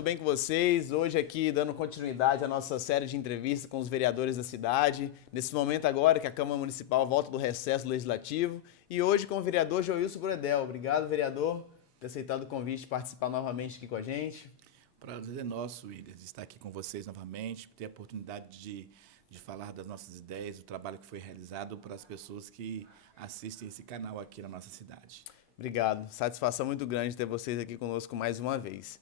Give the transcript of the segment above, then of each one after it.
tudo bem com vocês? Hoje aqui dando continuidade à nossa série de entrevistas com os vereadores da cidade. Nesse momento agora que a Câmara Municipal volta do recesso legislativo. E hoje com o vereador Joilson Brodel. Obrigado, vereador, por ter aceitado o convite de participar novamente aqui com a gente. O prazer é nosso, William, de estar aqui com vocês novamente, ter a oportunidade de falar das nossas ideias, do trabalho que foi realizado para as pessoas que assistem esse canal aqui na nossa cidade. Obrigado. Satisfação muito grande ter vocês aqui conosco mais uma vez.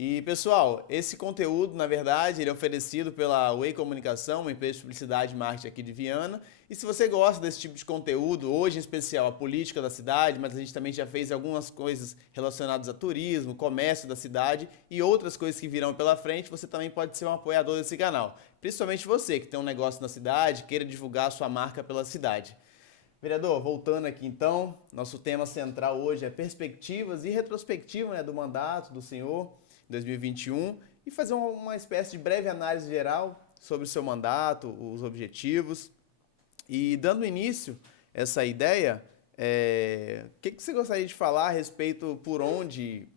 E, pessoal, esse conteúdo, na verdade, ele é oferecido pela Way Comunicação, uma empresa de publicidade e marketing aqui de Viana. E se você gosta desse tipo de conteúdo, hoje em especial a política da cidade, mas a gente também já fez algumas coisas relacionadas a turismo, comércio da cidade e outras coisas que virão pela frente, você também pode ser um apoiador desse canal. Principalmente você que tem um negócio na cidade, queira divulgar a sua marca pela cidade. Vereador, voltando aqui então, nosso tema central hoje é perspectivas e retrospectiva, né, do mandato do senhor em 2021 e fazer uma espécie de breve análise geral sobre o seu mandato, os objetivos. E dando início a essa ideia, o que você gostaria de falar a respeito por onde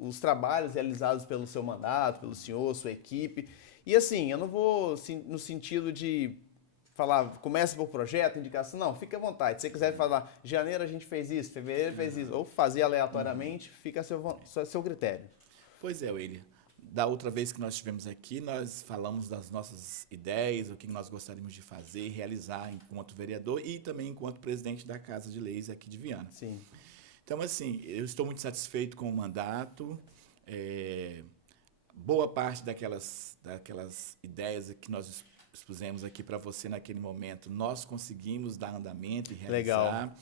os trabalhos realizados pelo seu mandato, pelo senhor, sua equipe? E assim, eu não vou no sentido de falar, começa por projeto, indicação, não, fica à vontade. Se você quiser falar, janeiro a gente fez isso, fevereiro fez isso, ou fazer aleatoriamente, fica a seu critério. Pois é, William. Da outra vez que nós estivemos aqui, nós falamos das nossas ideias, o que nós gostaríamos de fazer, realizar enquanto vereador e também enquanto presidente da Casa de Leis aqui de Viana. Sim. Então, assim, eu estou muito satisfeito com o mandato. Boa parte daquelas ideias que nós expusemos aqui para você naquele momento, nós conseguimos dar andamento e realizar. Legal.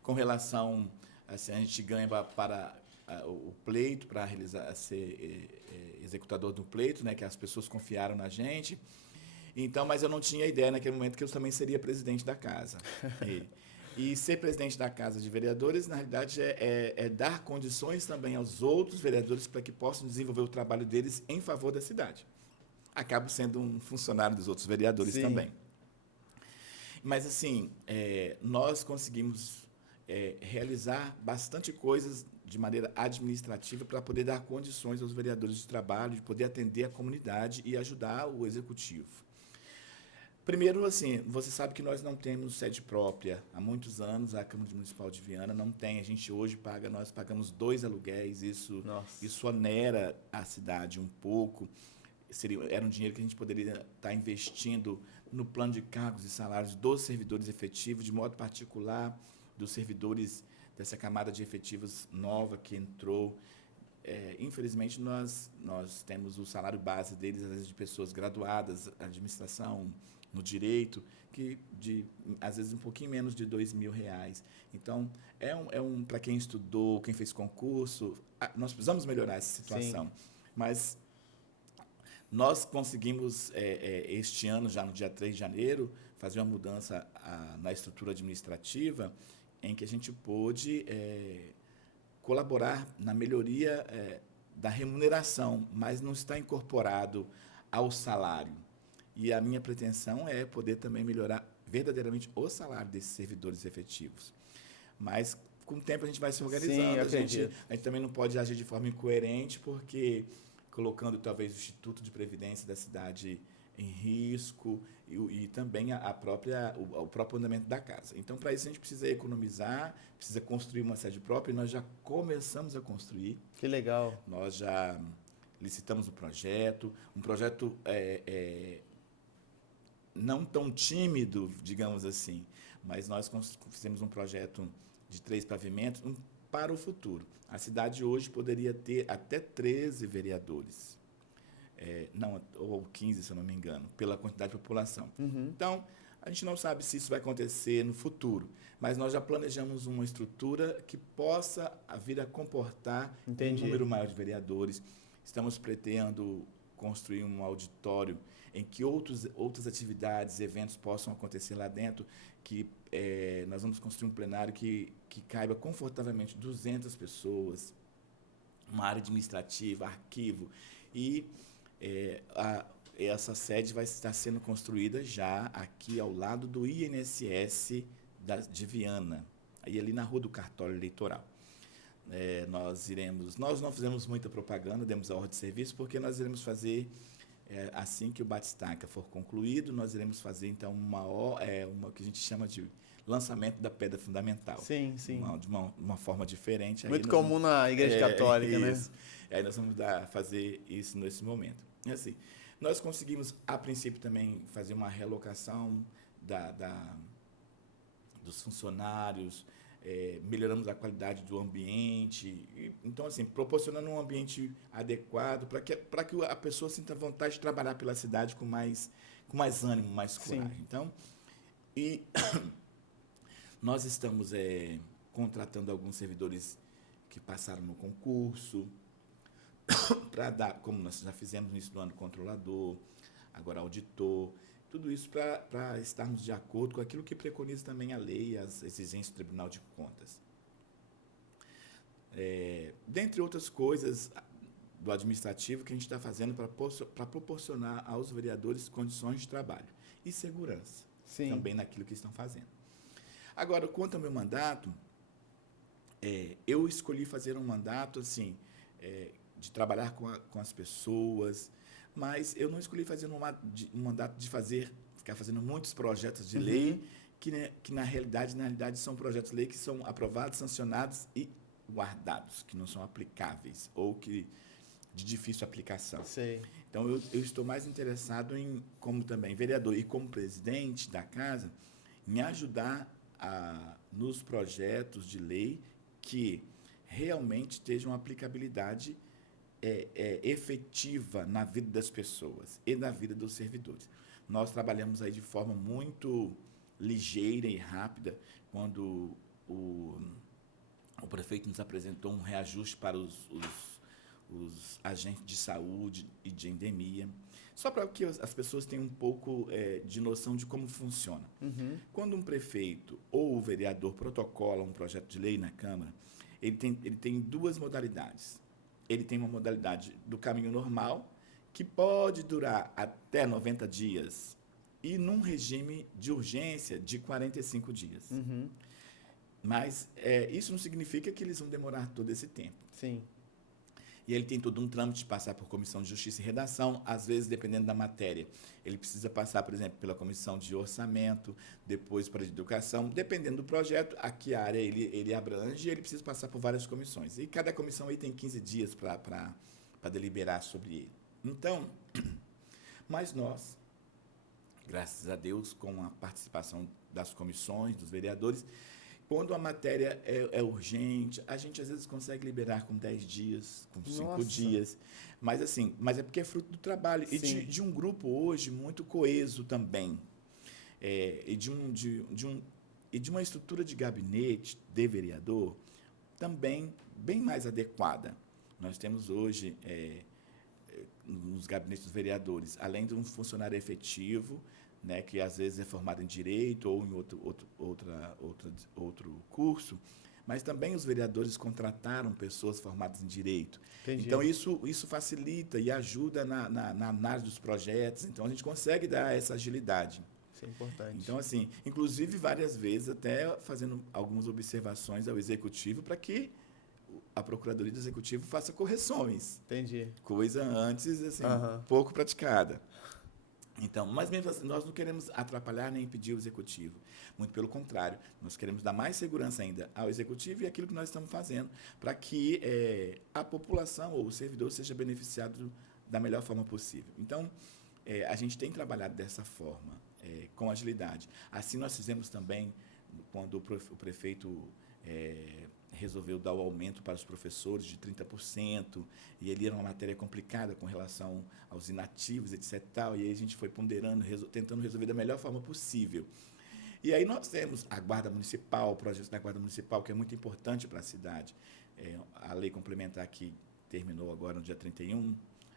Com relação, assim, a gente ganha para o pleito, para realizar, ser executador do pleito, né, que as pessoas confiaram na gente. Então, mas eu não tinha ideia naquele momento que eu também seria presidente da casa. E ser presidente da Casa de Vereadores, na realidade, é dar condições também aos outros vereadores para que possam desenvolver o trabalho deles em favor da cidade. Acabo sendo um funcionário dos outros vereadores. Sim. Também. Mas, assim, nós conseguimos realizar bastante coisas de maneira administrativa para poder dar condições aos vereadores de trabalho, de poder atender a comunidade e ajudar o executivo. Primeiro, assim, você sabe que nós não temos sede própria. Há muitos anos a Câmara Municipal de Viana não tem. A gente hoje nós pagamos 2 aluguéis, isso onera a cidade um pouco. Era um dinheiro que a gente poderia estar investindo no plano de cargos e salários dos servidores efetivos, de modo particular dos servidores dessa camada de efetivos nova que entrou. Infelizmente, nós temos o salário base deles, às vezes, de pessoas graduadas, administração, no direito, que às vezes um pouquinho menos de R$2.000. Então, para quem estudou, quem fez concurso, nós precisamos melhorar essa situação. Sim. Mas nós conseguimos, este ano, já no dia 3 de janeiro, fazer uma mudança na estrutura administrativa em que a gente pôde colaborar na melhoria da remuneração, mas não está incorporado ao salário. E a minha pretensão é poder também melhorar verdadeiramente o salário desses servidores efetivos. Mas, com o tempo, a gente vai se organizando. Sim, a gente também não pode agir de forma incoerente, porque colocando talvez o Instituto de Previdência da cidade em risco e também o próprio andamento da casa. Então, para isso, a gente precisa economizar, precisa construir uma sede própria, e nós já começamos a construir. Que legal. Nós já licitamos um projeto não tão tímido, digamos assim, mas nós fizemos um projeto de 3 pavimentos para o futuro. A cidade hoje poderia ter até 13 vereadores, ou 15, se eu não me engano, pela quantidade de população. Uhum. Então, a gente não sabe se isso vai acontecer no futuro, mas nós já planejamos uma estrutura que possa vir a comportar um número maior de vereadores. Estamos pretendendo construir um auditório em que outras atividades, eventos possam acontecer lá dentro, que nós vamos construir um plenário que caiba confortavelmente 200 pessoas, uma área administrativa, arquivo, e essa sede vai estar sendo construída já aqui ao lado do INSS de Viana, aí ali na Rua do Cartório Eleitoral. Nós não fizemos muita propaganda, demos a ordem de serviço, porque nós iremos fazer, assim que o Batistaca for concluído, nós iremos fazer, então, uma que a gente chama de lançamento da pedra fundamental. Sim, sim. De uma forma diferente. Muito comum na Igreja Católica, né? Aí nós vamos fazer isso nesse momento. E assim, nós conseguimos, a princípio, também fazer uma realocação dos funcionários, melhoramos a qualidade do ambiente. Então, assim, proporcionando um ambiente adequado para que a pessoa sinta vontade de trabalhar pela cidade com mais ânimo, mais coragem. Sim. Então, nós estamos contratando alguns servidores que passaram no concurso, para dar, como nós já fizemos no início do ano, controlador, agora auditor, tudo isso para estarmos de acordo com aquilo que preconiza também a lei e as exigências do Tribunal de Contas. Dentre outras coisas do administrativo que a gente está fazendo para proporcionar aos vereadores condições de trabalho e segurança. Sim. Também naquilo que estão fazendo. Agora, quanto ao meu mandato, eu escolhi fazer um mandato assim, de trabalhar com as pessoas, mas eu não escolhi fazer um mandato de ficar fazendo muitos projetos de lei, que na realidade são projetos de lei que são aprovados, sancionados e guardados, que não são aplicáveis ou de difícil aplicação. Sei. Então, eu estou mais interessado como também vereador e como presidente da casa, em ajudar nos projetos de lei que realmente estejam aplicabilidade efetiva na vida das pessoas e na vida dos servidores. Nós trabalhamos aí de forma muito ligeira e rápida, quando o prefeito nos apresentou um reajuste para os agentes de saúde e de endemia, só para que as pessoas tenham um pouco de noção de como funciona. Quando um prefeito ou o vereador protocola um projeto de lei na Câmara, ele tem duas modalidades. Ele tem uma modalidade do caminho normal, que pode durar até 90 dias, e num regime de urgência de 45 dias. Mas isso não significa que eles vão demorar todo esse tempo. Sim. E ele tem todo um trâmite de passar por comissão de justiça e redação, às vezes, dependendo da matéria. Ele precisa passar, por exemplo, pela comissão de orçamento, depois para a de educação, dependendo do projeto, a que área ele abrange, ele precisa passar por várias comissões. E cada comissão aí tem 15 dias para deliberar sobre ele. Então, mas nós, graças a Deus, com a participação das comissões, dos vereadores, quando a matéria é urgente, a gente às vezes consegue liberar com 10 dias, com 5 dias. Mas é porque é fruto do trabalho. Sim. E de um grupo hoje muito coeso também. E de uma estrutura de gabinete de vereador também bem mais adequada. Nós temos hoje, nos gabinetes dos vereadores, além de um funcionário efetivo, né, que às vezes é formado em Direito ou em outro curso, mas também os vereadores contrataram pessoas formadas em Direito. Entendi. Então, isso facilita e ajuda na análise dos projetos. Então, a gente consegue dar essa agilidade. Isso é importante. Então, assim, inclusive, várias vezes, até fazendo algumas observações ao Executivo para que a Procuradoria do Executivo faça correções. Entendi. Coisa antes, assim, pouco praticada. Então, mas mesmo assim, nós não queremos atrapalhar nem impedir o Executivo. Muito pelo contrário, nós queremos dar mais segurança ainda ao Executivo e aquilo que nós estamos fazendo para que a população ou o servidor seja beneficiado da melhor forma possível. Então, a gente tem trabalhado dessa forma, com agilidade. Assim, nós fizemos também, quando o prefeito resolveu dar o aumento para os professores de 30%, e ele era uma matéria complicada com relação aos inativos, etc. E aí a gente foi ponderando, tentando resolver da melhor forma possível. E aí nós temos a Guarda Municipal, o projeto da Guarda Municipal, que é muito importante para a cidade. A lei complementar que terminou agora no dia 31,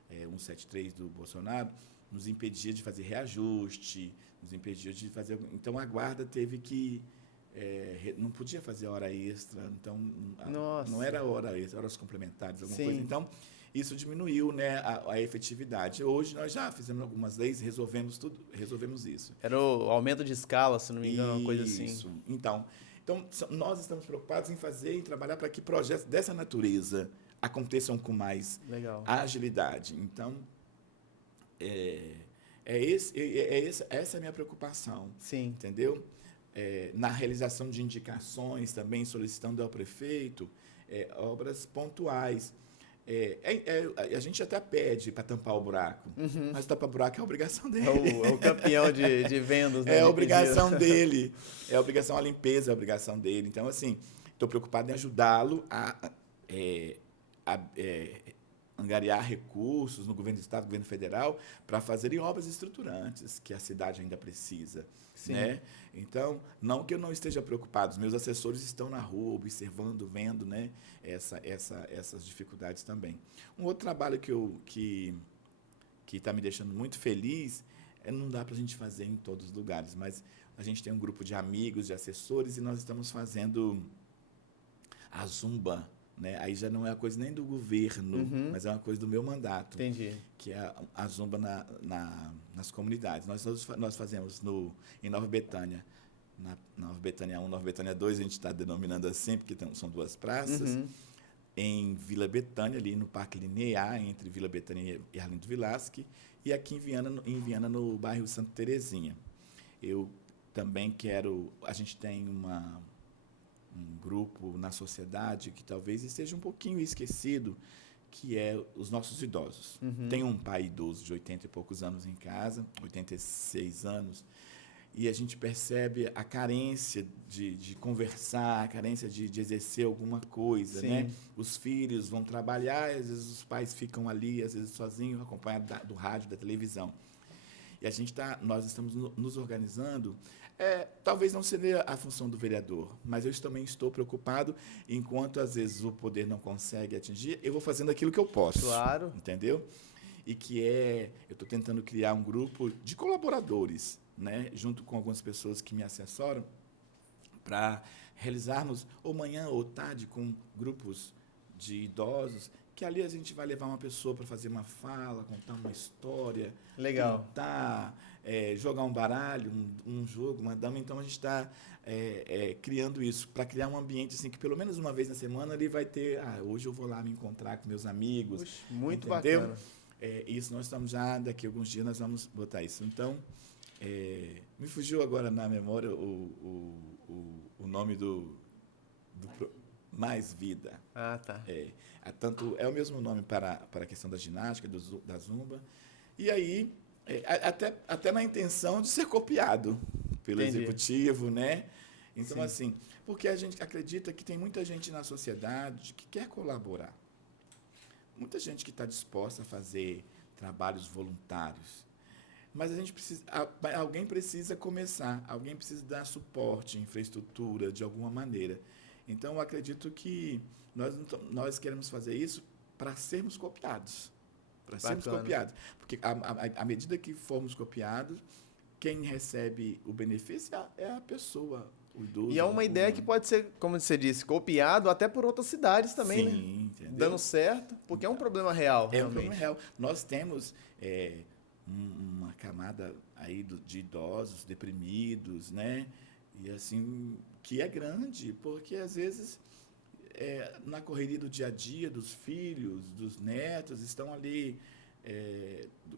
173 do Bolsonaro, nos impedia de fazer reajuste, nos impedia de fazer... Então, a Guarda teve que... não podia fazer hora extra, então não era hora extra, horas complementares, alguma coisa. Então, isso diminuiu, né, a efetividade. Hoje nós já fizemos algumas leis, resolvemos isso. Era o aumento de escala, se não me engano, uma coisa assim. Isso. Então, Então, nós estamos preocupados em fazer e trabalhar para que projetos dessa natureza aconteçam com mais Legal. agilidade. Então, essa é a minha preocupação. Sim. Entendeu? Na realização de indicações, também solicitando ao prefeito obras pontuais. A gente até pede para tampar o buraco, mas tampar o buraco é a obrigação dele. É o campeão de vendas, né? É a obrigação dele. É a obrigação, a limpeza é a obrigação dele. Então, assim, estou preocupado em ajudá-lo a angariar recursos no governo do Estado, no governo federal, para fazerem obras estruturantes que a cidade ainda precisa. Sim. Né? Então, não que eu não esteja preocupado, os meus assessores estão na rua, observando, vendo, né, essas dificuldades também. Um outro trabalho que está me deixando muito feliz, não dá para a gente fazer em todos os lugares, mas a gente tem um grupo de amigos, de assessores, e nós estamos fazendo a Zumba. Né? Aí já não é a coisa nem do governo, mas é uma coisa do meu mandato. Entendi. Que é a Zumba nas comunidades. Nós fazemos em Nova Betânia, na Nova Betânia 1, Nova Betânia 2, a gente está denominando assim, porque são duas praças. Em Vila Betânia, ali no Parque Linear, entre Vila Betânia e Arlindo Vilasque, e aqui em Viana, no bairro Santa Terezinha. Eu também quero... A gente tem um grupo na sociedade que talvez esteja um pouquinho esquecido, que é os nossos idosos. Tem um pai idoso de 80 e poucos anos em casa, 86 anos, e a gente percebe a carência de conversar, a carência de exercer alguma coisa. Né? Os filhos vão trabalhar, às vezes os pais ficam ali, às vezes sozinhos, acompanhados do rádio, da televisão. E nós estamos nos organizando. Talvez não seja a função do vereador, mas eu também estou preocupado, enquanto às vezes o poder não consegue atingir, eu vou fazendo aquilo que eu posso. Claro. Entendeu? E eu estou tentando criar um grupo de colaboradores, né, junto com algumas pessoas que me assessoram, para realizarmos ou manhã ou tarde com grupos de idosos, que ali a gente vai levar uma pessoa para fazer uma fala, contar uma história, legal, cantar, jogar um baralho, um jogo, uma dama. Então, a gente está criando isso, para criar um ambiente assim, que pelo menos uma vez na semana ele vai ter, hoje eu vou lá me encontrar com meus amigos. Puxa, muito entendeu? Bacana. Isso nós estamos já, daqui a alguns dias nós vamos botar isso. Então, me fugiu agora na memória o nome do Mais Vida. Ah, tá. É o mesmo nome para a questão da ginástica, da Zumba. E aí, até na intenção de ser copiado pelo executivo, né? Então, assim, porque a gente acredita que tem muita gente na sociedade que quer colaborar. Muita gente que está disposta a fazer trabalhos voluntários. Mas alguém precisa começar, alguém precisa dar suporte, infraestrutura, de alguma maneira. Então, eu acredito que nós queremos fazer isso para sermos copiados. Para sermos copiados. Porque, à medida que formos copiados, quem recebe o benefício é a pessoa, o idoso. E é uma ideia que pode ser, como você disse, copiado até por outras cidades também, né? Entendeu? Dando certo, porque é um problema real. É um problema real. Nós temos uma camada aí de idosos deprimidos, né? E assim, que é grande, porque às vezes na correria do dia a dia, dos filhos, dos netos, estão ali,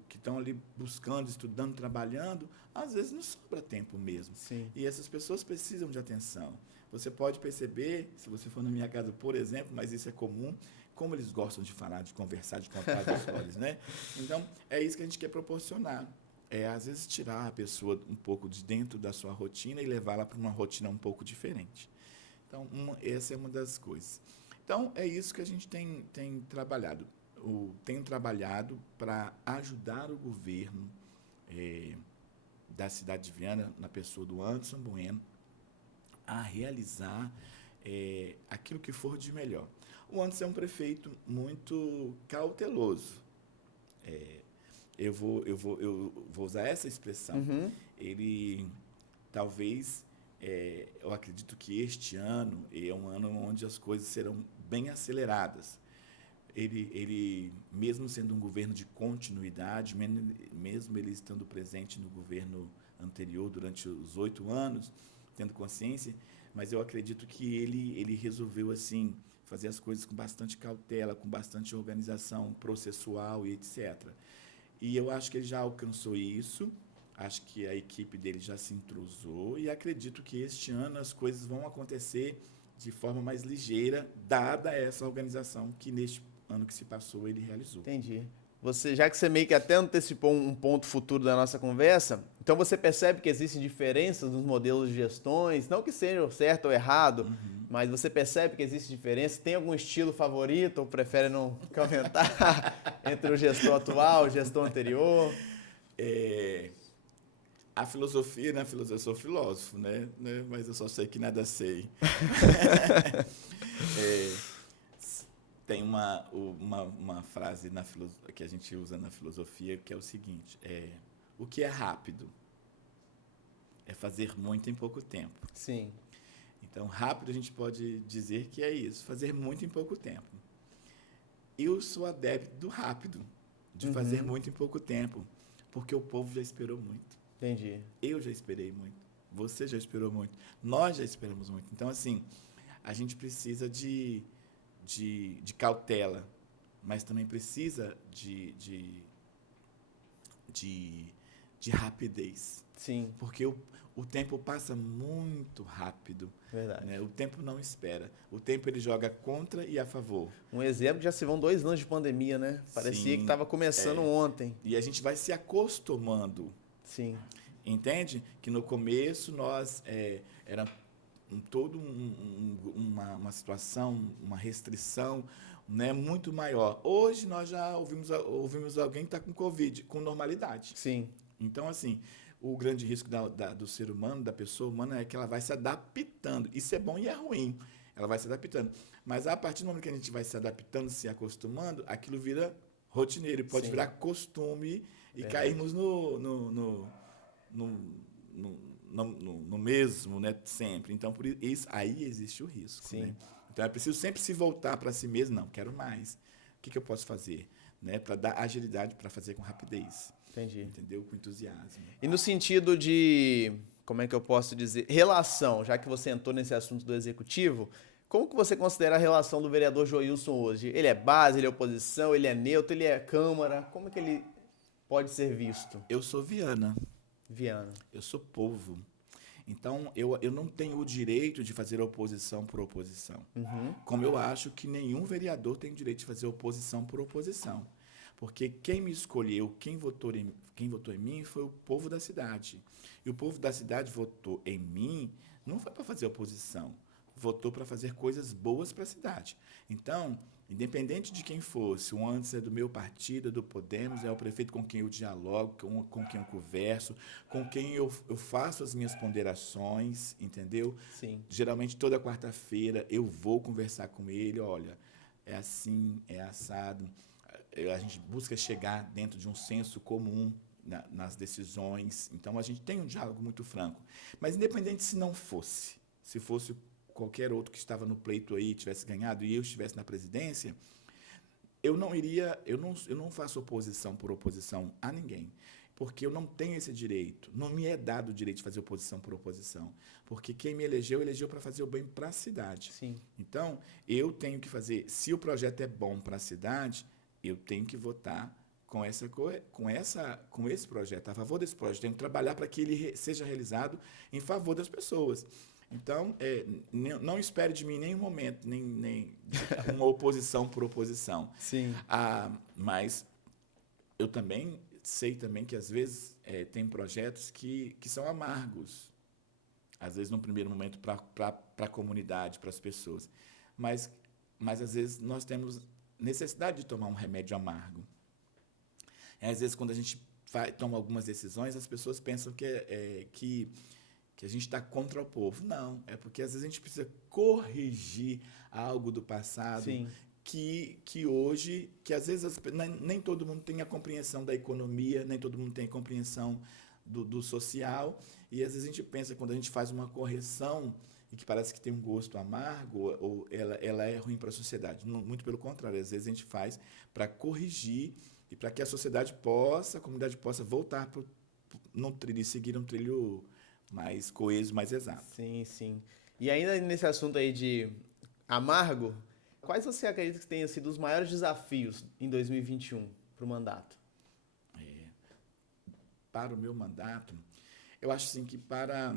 que estão ali buscando, estudando, trabalhando, às vezes não sobra tempo mesmo. Sim. E essas pessoas precisam de atenção. Você pode perceber, se você for na minha casa, por exemplo, mas isso é comum, como eles gostam de falar, de conversar, de contar as histórias, né? Então, é isso que a gente quer proporcionar. Às vezes, tirar a pessoa um pouco de dentro da sua rotina e levá-la para uma rotina um pouco diferente. Então, essa é uma das coisas. Então, é isso que a gente tem trabalhado. Tenho trabalhado para ajudar o governo da cidade de Viana, na pessoa do Anderson Bueno, a realizar aquilo que for de melhor. O Anderson é um prefeito muito cauteloso. Eu vou usar essa expressão. Ele, talvez, eu acredito que este ano é um ano onde as coisas serão bem aceleradas. Ele, mesmo sendo um governo de continuidade, mesmo ele estando presente no governo anterior durante os 8 anos, tendo consciência, mas eu acredito que ele resolveu, assim, fazer as coisas com bastante cautela, com bastante organização processual e etc. E eu acho que ele já alcançou isso, acho que a equipe dele já se entrosou e acredito que este ano as coisas vão acontecer de forma mais ligeira, dada essa organização que neste ano que se passou ele realizou. Entendi. Já que você meio que até antecipou um ponto futuro da nossa conversa, então você percebe que existem diferenças nos modelos de gestões, não que seja certo ou errado, mas você percebe que existe diferença? Tem algum estilo favorito ou prefere não comentar entre o gestor atual e o gestor anterior? A filosofia, né? Eu sou filósofo, né? Mas eu só sei que nada sei. Tem uma frase que a gente usa na filosofia que é o seguinte: o que é rápido é fazer muito em pouco tempo. Sim. Então, rápido a gente pode dizer que é isso, fazer muito em pouco tempo. Eu sou adepto do rápido, de fazer muito em pouco tempo, porque o povo já esperou muito. Entendi. Eu já esperei muito, você já esperou muito, nós já esperamos muito. Então, assim, a gente precisa de cautela, mas também precisa de rapidez. Sim. Porque o tempo passa muito rápido. Verdade. Né? O tempo não espera. O tempo ele joga contra e a favor. Um exemplo, já se vão 2 anos de pandemia, né? Parecia que estava começando ontem. E a gente vai se acostumando. Sim. Entende? Que no começo nós era uma situação, uma restrição, né, muito maior. Hoje nós já ouvimos alguém que está com Covid, com normalidade. Sim. Então, assim, o grande risco do ser humano, da pessoa humana, é que ela vai se adaptando. Isso é bom e é ruim. Ela vai se adaptando. Mas a partir do momento que a gente vai se adaptando, se acostumando, aquilo vira rotineiro, pode virar costume e cairmos no mesmo, né, sempre. Então, por isso, aí existe o risco. Sim. Né? Então, é preciso sempre se voltar para si mesmo. Não, quero mais. O que eu posso fazer? Né, para dar agilidade, para fazer com rapidez. Entendi. Entendeu? Com entusiasmo. E no sentido de, como é que eu posso dizer, relação, já que você entrou nesse assunto do executivo, como que você considera a relação do vereador Joilson hoje? Ele é base, ele é oposição, ele é neutro, ele é Câmara? Como que ele pode ser visto? Eu sou Viana. Viana. Eu sou povo. Então, eu não tenho o direito de fazer oposição por oposição. Como eu acho que nenhum vereador tem o direito de fazer oposição por oposição. Porque quem me escolheu, quem votou em mim foi o povo da cidade. E o povo da cidade votou em mim, não foi para fazer oposição, votou para fazer coisas boas para a cidade. Então, independente de quem fosse, o antes é do meu partido, do Podemos, é o prefeito com quem eu dialogo, com quem eu converso, com quem eu faço as minhas ponderações, entendeu? Sim. Geralmente, toda quarta-feira, eu vou conversar com ele, olha, é assim, é assado. A gente busca chegar dentro de um senso comum nas decisões. Então, a gente tem um diálogo muito franco. Mas, independente se fosse qualquer outro que estava no pleito aí, tivesse ganhado e eu estivesse na presidência, eu não faço oposição por oposição a ninguém, porque eu não tenho esse direito, não me é dado o direito de fazer oposição por oposição, porque quem me elegeu para fazer o bem para a cidade. Sim. Então, eu tenho que fazer, se o projeto é bom para a cidade, eu tenho que votar com esse projeto, a favor desse projeto, tenho que trabalhar para que ele seja realizado em favor das pessoas. Então, não espere de mim em nenhum momento, nem uma oposição por oposição. Sim. Mas eu também sei também que, às vezes, tem projetos que são amargos. Às vezes, num primeiro momento, para a comunidade, para as pessoas. Mas, às vezes, nós temos necessidade de tomar um remédio amargo. Às vezes, quando a gente toma algumas decisões, as pessoas pensam que a gente está contra o povo. Não, é porque às vezes a gente precisa corrigir algo do passado. Sim. Que hoje, que às vezes nem todo mundo tem a compreensão da economia, nem todo mundo tem a compreensão do social, e às vezes a gente pensa, quando a gente faz uma correção, e que parece que tem um gosto amargo, ou ela é ruim para a sociedade. Muito pelo contrário, às vezes a gente faz para corrigir e para que a comunidade possa voltar num trilho e seguir um trilho mais coeso, mais exato. Sim, sim. E ainda nesse assunto aí de amargo, quais você acredita que tenham sido os maiores desafios em 2021 para o mandato? Para o meu mandato, eu acho assim que para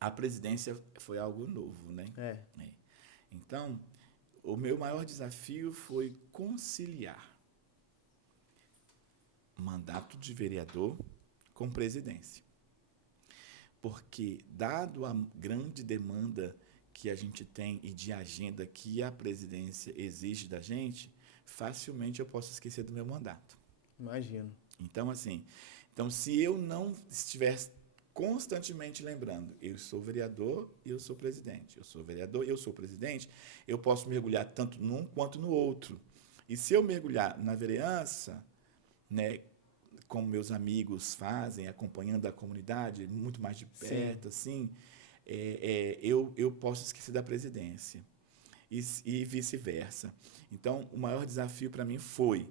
a presidência foi algo novo, né? Então, o meu maior desafio foi conciliar mandato de vereador com presidência. Porque, dado a grande demanda que a gente tem e de agenda que a presidência exige da gente, facilmente eu posso esquecer do meu mandato. Imagino. Então, assim, se eu não estiver constantemente lembrando, eu sou vereador e eu sou presidente, eu sou vereador e eu sou presidente, eu posso mergulhar tanto num quanto no outro. E se eu mergulhar na vereança, né, como meus amigos fazem, acompanhando a comunidade muito mais de perto, assim, eu posso esquecer da presidência e vice-versa. Então, o maior desafio para mim foi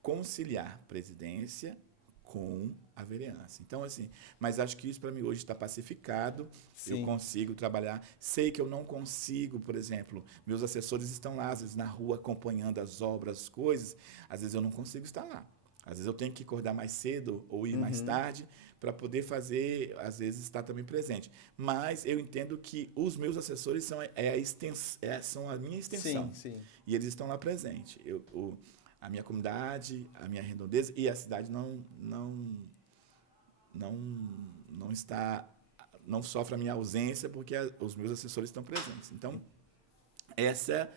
conciliar presidência com a vereança. Então, assim, mas acho que isso para mim hoje está pacificado. Sim. Eu consigo trabalhar. Sei que eu não consigo, por exemplo, meus assessores estão lá, às vezes, na rua, acompanhando as obras, as coisas. Às vezes eu não consigo estar lá. Às vezes eu tenho que acordar mais cedo ou ir mais tarde para poder fazer, às vezes, estar também presente. Mas eu entendo que os meus assessores são são a minha extensão. Sim, sim. E eles estão lá presentes. A minha comunidade, a minha redondeza e a cidade não sofre a minha ausência porque os meus assessores estão presentes. Então, essa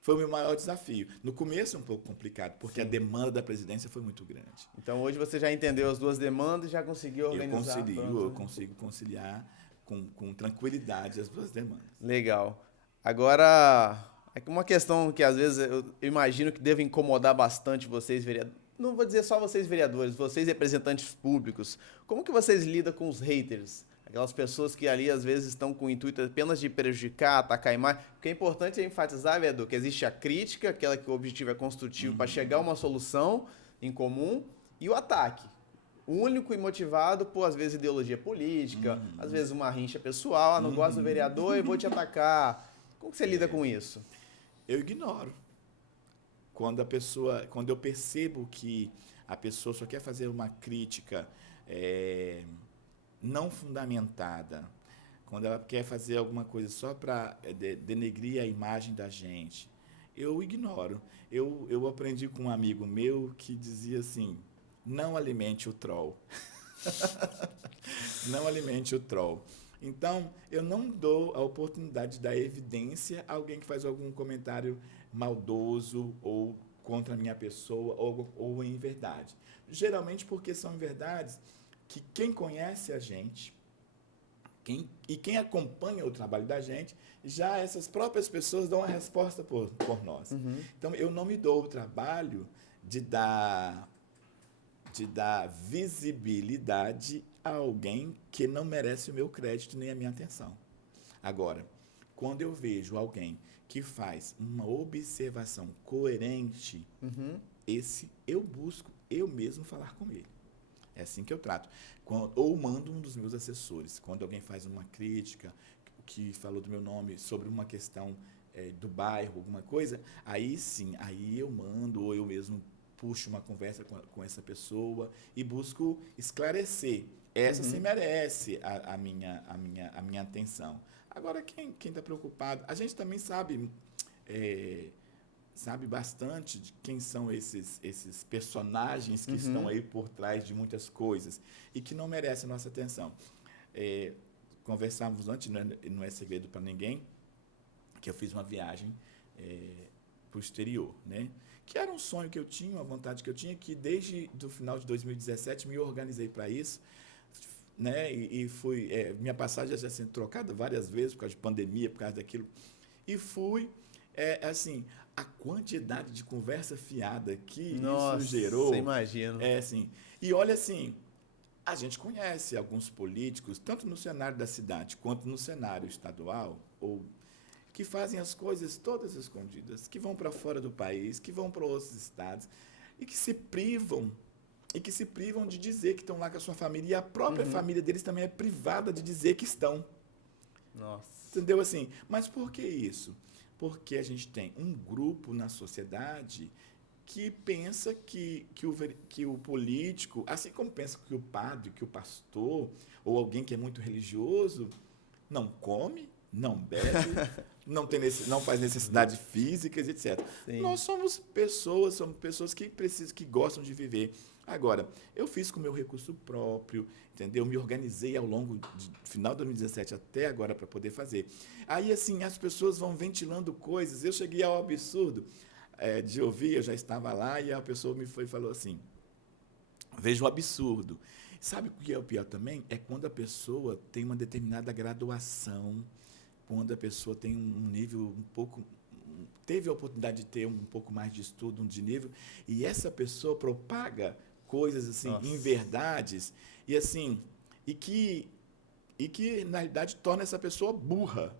foi o meu maior desafio. No começo é um pouco complicado, porque Sim. a demanda da presidência foi muito grande. Então, hoje você já entendeu as duas demandas e já conseguiu organizar? Eu consigo conciliar com tranquilidade as duas demandas. Legal. Agora, uma questão que às vezes eu imagino que deve incomodar bastante vocês, vereadores. Não vou dizer só vocês, vereadores, vocês, representantes públicos. Como que vocês lidam com os haters? Aquelas pessoas que ali, às vezes, estão com o intuito apenas de prejudicar, atacar a imagem. Porque é importante enfatizar, vereador, que existe a crítica, aquela que o objetivo é construtivo para chegar a uma solução em comum, e o ataque. Único e motivado por, às vezes, ideologia política, às vezes uma rincha pessoal, não gosto do vereador e vou te atacar. Como que você lida com isso? Eu ignoro. Quando eu percebo que a pessoa só quer fazer uma crítica não fundamentada, quando ela quer fazer alguma coisa só para denegrir a imagem da gente, eu ignoro. Eu aprendi com um amigo meu que dizia assim, não alimente o troll. Não alimente o troll. Então, eu não dou a oportunidade de dar evidência a alguém que faz algum comentário maldoso ou contra a minha pessoa ou em verdade. Geralmente porque são verdades que quem conhece a gente quem acompanha o trabalho da gente, já essas próprias pessoas dão a resposta por nós. Então, eu não me dou o trabalho de dar visibilidade a alguém que não merece o meu crédito nem a minha atenção. Agora, quando eu vejo alguém que faz uma observação coerente, esse eu busco eu mesmo falar com ele. É assim que eu trato. Ou mando um dos meus assessores. Quando alguém faz uma crítica, que falou do meu nome sobre uma questão do bairro, alguma coisa, aí sim, aí eu mando, ou eu mesmo puxo uma conversa com essa pessoa e busco esclarecer. Essa sim merece a minha atenção. Agora, quem está preocupado, a gente também sabe bastante de quem são esses personagens que estão aí por trás de muitas coisas e que não merecem a nossa atenção. Conversávamos antes, não é segredo para ninguém, que eu fiz uma viagem para o exterior, né? Que era um sonho que eu tinha, uma vontade que eu tinha, que desde o final de 2017 me organizei para isso, né? E fui, minha passagem já tinha sido trocada várias vezes por causa de pandemia, por causa daquilo, e fui, assim, a quantidade de conversa fiada que isso gerou. Nossa, imagino. Assim, e olha assim, a gente conhece alguns políticos, tanto no cenário da cidade quanto no cenário estadual, que fazem as coisas todas escondidas, que vão para fora do país, que vão para outros estados, e que se privam de dizer que estão lá com a sua família, e a própria família deles também é privada de dizer que estão. Nossa. Entendeu? Assim, mas por que isso? Porque a gente tem um grupo na sociedade que pensa que o político, assim como pensa que o padre, que o pastor, ou alguém que é muito religioso, não come, não bebe, não faz necessidades físicas, etc. Sim. Nós somos pessoas que precisam, que gostam de viver. Agora, eu fiz com o meu recurso próprio, entendeu? Me organizei ao longo do final de 2017 até agora para poder fazer. Aí, assim, as pessoas vão ventilando coisas. Eu cheguei ao absurdo de ouvir, eu já estava lá, e a pessoa me foi e falou assim, veja o absurdo. Sabe o que é o pior também? É quando a pessoa tem uma determinada graduação, quando a pessoa tem um nível um pouco... teve a oportunidade de ter um pouco mais de estudo, de nível, e essa pessoa propaga coisas assim, inverdades, e assim, e que, na realidade, torna essa pessoa burra.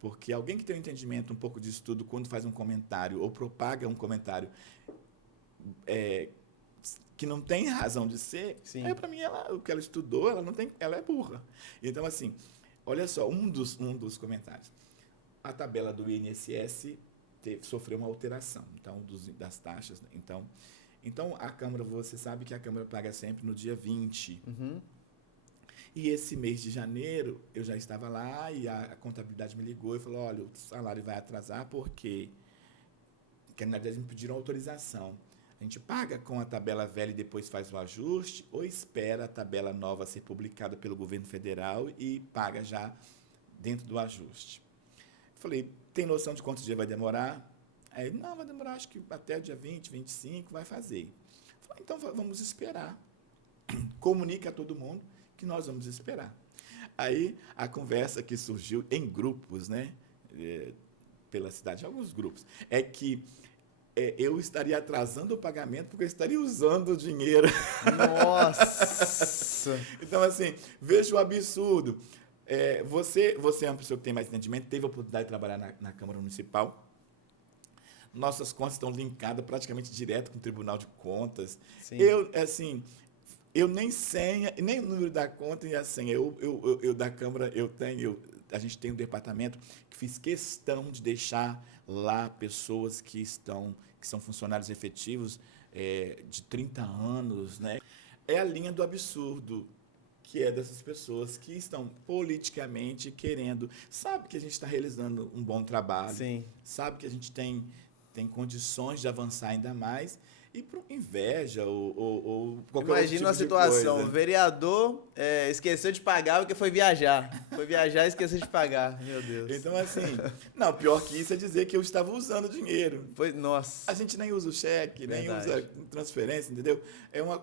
Porque alguém que tem um entendimento, um pouco de estudo, quando faz um comentário ou propaga um comentário que não tem razão de ser, para mim, o que ela estudou, ela é burra. Então, assim, olha só, um dos comentários. A tabela do INSS sofreu uma alteração, então, das taxas. Então, a Câmara, você sabe que a Câmara paga sempre no dia 20. Uhum. E esse mês de janeiro, eu já estava lá e a contabilidade me ligou e falou, olha, o salário vai atrasar porque na verdade, me pediram autorização. A gente paga com a tabela velha e depois faz o ajuste ou espera a tabela nova ser publicada pelo governo federal e paga já dentro do ajuste. Falei, tem noção de quantos dias vai demorar? Aí, não, vai demorar acho que até o dia 20, 25, vai fazer. Falei, então vamos esperar. Comunica a todo mundo que nós vamos esperar. Aí, a conversa que surgiu em grupos, né, pela cidade, alguns grupos, é que eu estaria atrasando o pagamento porque eu estaria usando o dinheiro. Nossa! Então, assim, veja o absurdo. Você é uma pessoa que tem mais entendimento, teve a oportunidade de trabalhar na Câmara Municipal. Nossas contas estão linkadas praticamente direto com o Tribunal de Contas. Sim. Eu nem senha, nem o número da conta e a senha. Eu da Câmara, a gente tem um departamento que fiz questão de deixar lá pessoas que são funcionários efetivos de 30 anos. Né? É a linha do absurdo, que é dessas pessoas que estão politicamente querendo. Sabe que a gente está realizando um bom trabalho. Sim. Sabe que a gente tem condições de avançar ainda mais. E por inveja ou qualquer outro tipo Imagina a situação, coisa. o vereador esqueceu de pagar porque foi viajar. Foi viajar e esqueceu de pagar, meu Deus. Então, assim, não, pior que isso é dizer que eu estava usando dinheiro. Nossa. A gente nem usa o cheque, Verdade. nem usa transferência, entendeu?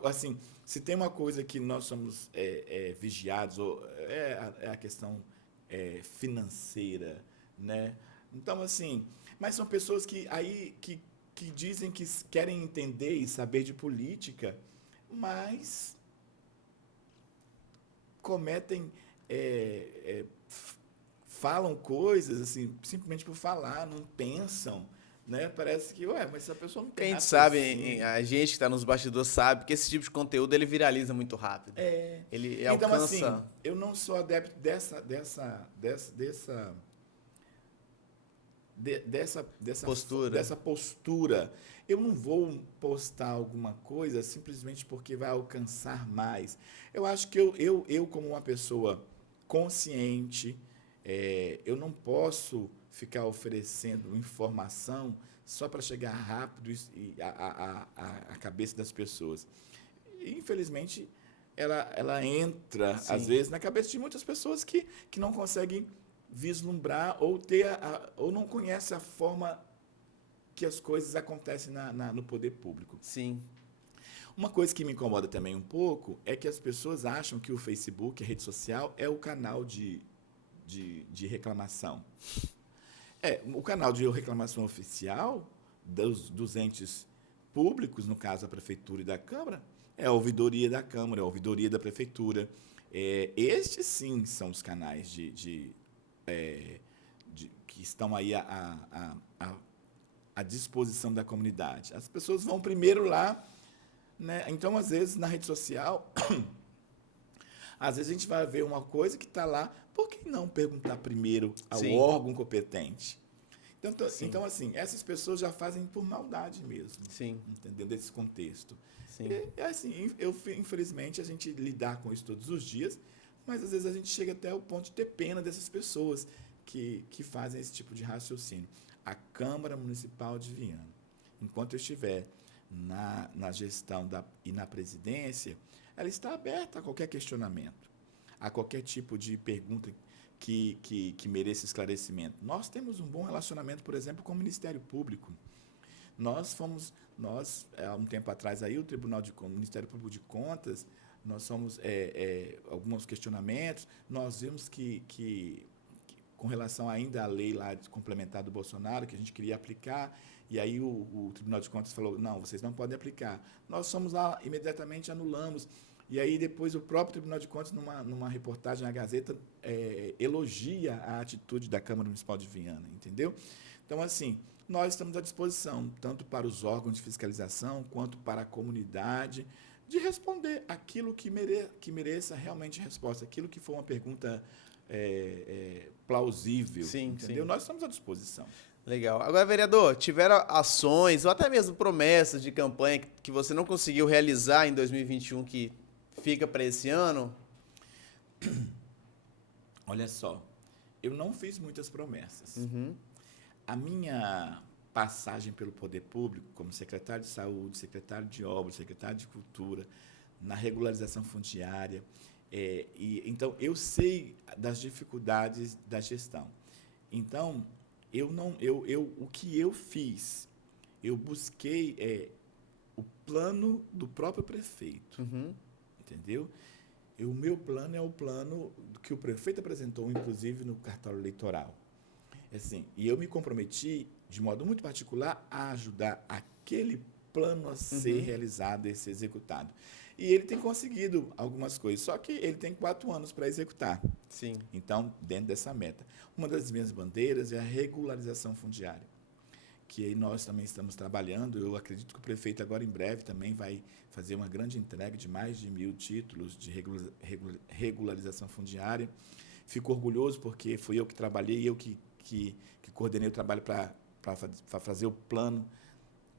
Assim, se tem uma coisa que nós somos vigiados, é a questão financeira, né? Então, assim, mas são pessoas que dizem que querem entender e saber de política, mas cometem, falam coisas assim, simplesmente por falar, não pensam, né? Parece que, mas essa pessoa não tem a gente sabe, a gente que está nos bastidores sabe que esse tipo de conteúdo ele viraliza muito rápido. Ele então, alcança... assim, eu não sou adepto dessa postura. Eu não vou postar alguma coisa simplesmente porque vai alcançar mais. Eu acho que eu como uma pessoa consciente, eu não posso ficar oferecendo informação só para chegar rápido à cabeça das pessoas. E, infelizmente, ela entra, Sim. às vezes, na cabeça de muitas pessoas que não conseguem vislumbrar ou não conhece a forma que as coisas acontecem no poder público. Sim. Uma coisa que me incomoda também um pouco é que as pessoas acham que o Facebook, a rede social, é o canal de reclamação. O canal de reclamação oficial dos entes públicos, no caso a Prefeitura e da Câmara, é a ouvidoria da Câmara, é a ouvidoria da Prefeitura. Estes, sim, são os canais que estão aí à disposição da comunidade. As pessoas vão primeiro lá, né? Então, às vezes, na rede social, Às vezes a gente vai ver uma coisa que está lá, por que não perguntar primeiro ao Sim. órgão competente? Sim. Então, assim, essas pessoas já fazem por maldade mesmo, Sim. entendeu? Desse contexto. Sim. E assim, infelizmente, a gente lidar com isso todos os dias, mas às vezes a gente chega até o ponto de ter pena dessas pessoas que fazem esse tipo de raciocínio. A Câmara Municipal de Viana, enquanto eu estiver na gestão e na presidência, ela está aberta a qualquer questionamento, a qualquer tipo de pergunta que mereça esclarecimento. Nós temos um bom relacionamento, por exemplo, com o Ministério Público. Há um tempo atrás, aí, o Ministério Público de Contas, nós fomos alguns questionamentos, nós vimos que com relação ainda à lei lá complementar do Bolsonaro, que a gente queria aplicar, e aí o Tribunal de Contas falou, não, vocês não podem aplicar. Nós fomos lá, imediatamente anulamos. E aí depois o próprio Tribunal de Contas, numa reportagem na Gazeta, elogia a atitude da Câmara Municipal de Viana, entendeu? Então, assim, nós estamos à disposição, tanto para os órgãos de fiscalização, quanto para a comunidade, de responder aquilo que mereça realmente resposta, aquilo que for uma pergunta plausível, Sim, entendeu? sim. Nós estamos à disposição. Legal. Agora, vereador, tiveram ações ou até mesmo promessas de campanha que você não conseguiu realizar em 2021 que fica para esse ano? Olha só, eu não fiz muitas promessas. Uhum. A minha passagem pelo poder público, como secretário de Saúde, secretário de Obras, secretário de Cultura, na regularização fundiária, então eu sei das dificuldades da gestão. Então, o que eu fiz, eu busquei o plano do próprio prefeito, Uhum. entendeu? O meu plano é o plano que o prefeito apresentou, inclusive, no cartório eleitoral. Assim, e eu me comprometi, de modo muito particular, a ajudar aquele plano a ser realizado e ser executado. E ele tem conseguido algumas coisas, só que ele tem 4 anos para executar. Sim. Então, dentro dessa meta. Uma das minhas bandeiras é a regularização fundiária, que aí nós também estamos trabalhando. Eu acredito que o prefeito agora, em breve, também vai fazer uma grande entrega de mais de 1.000 títulos de regularização fundiária. Fico orgulhoso porque fui eu que trabalhei, eu que coordenei o trabalho para fazer o plano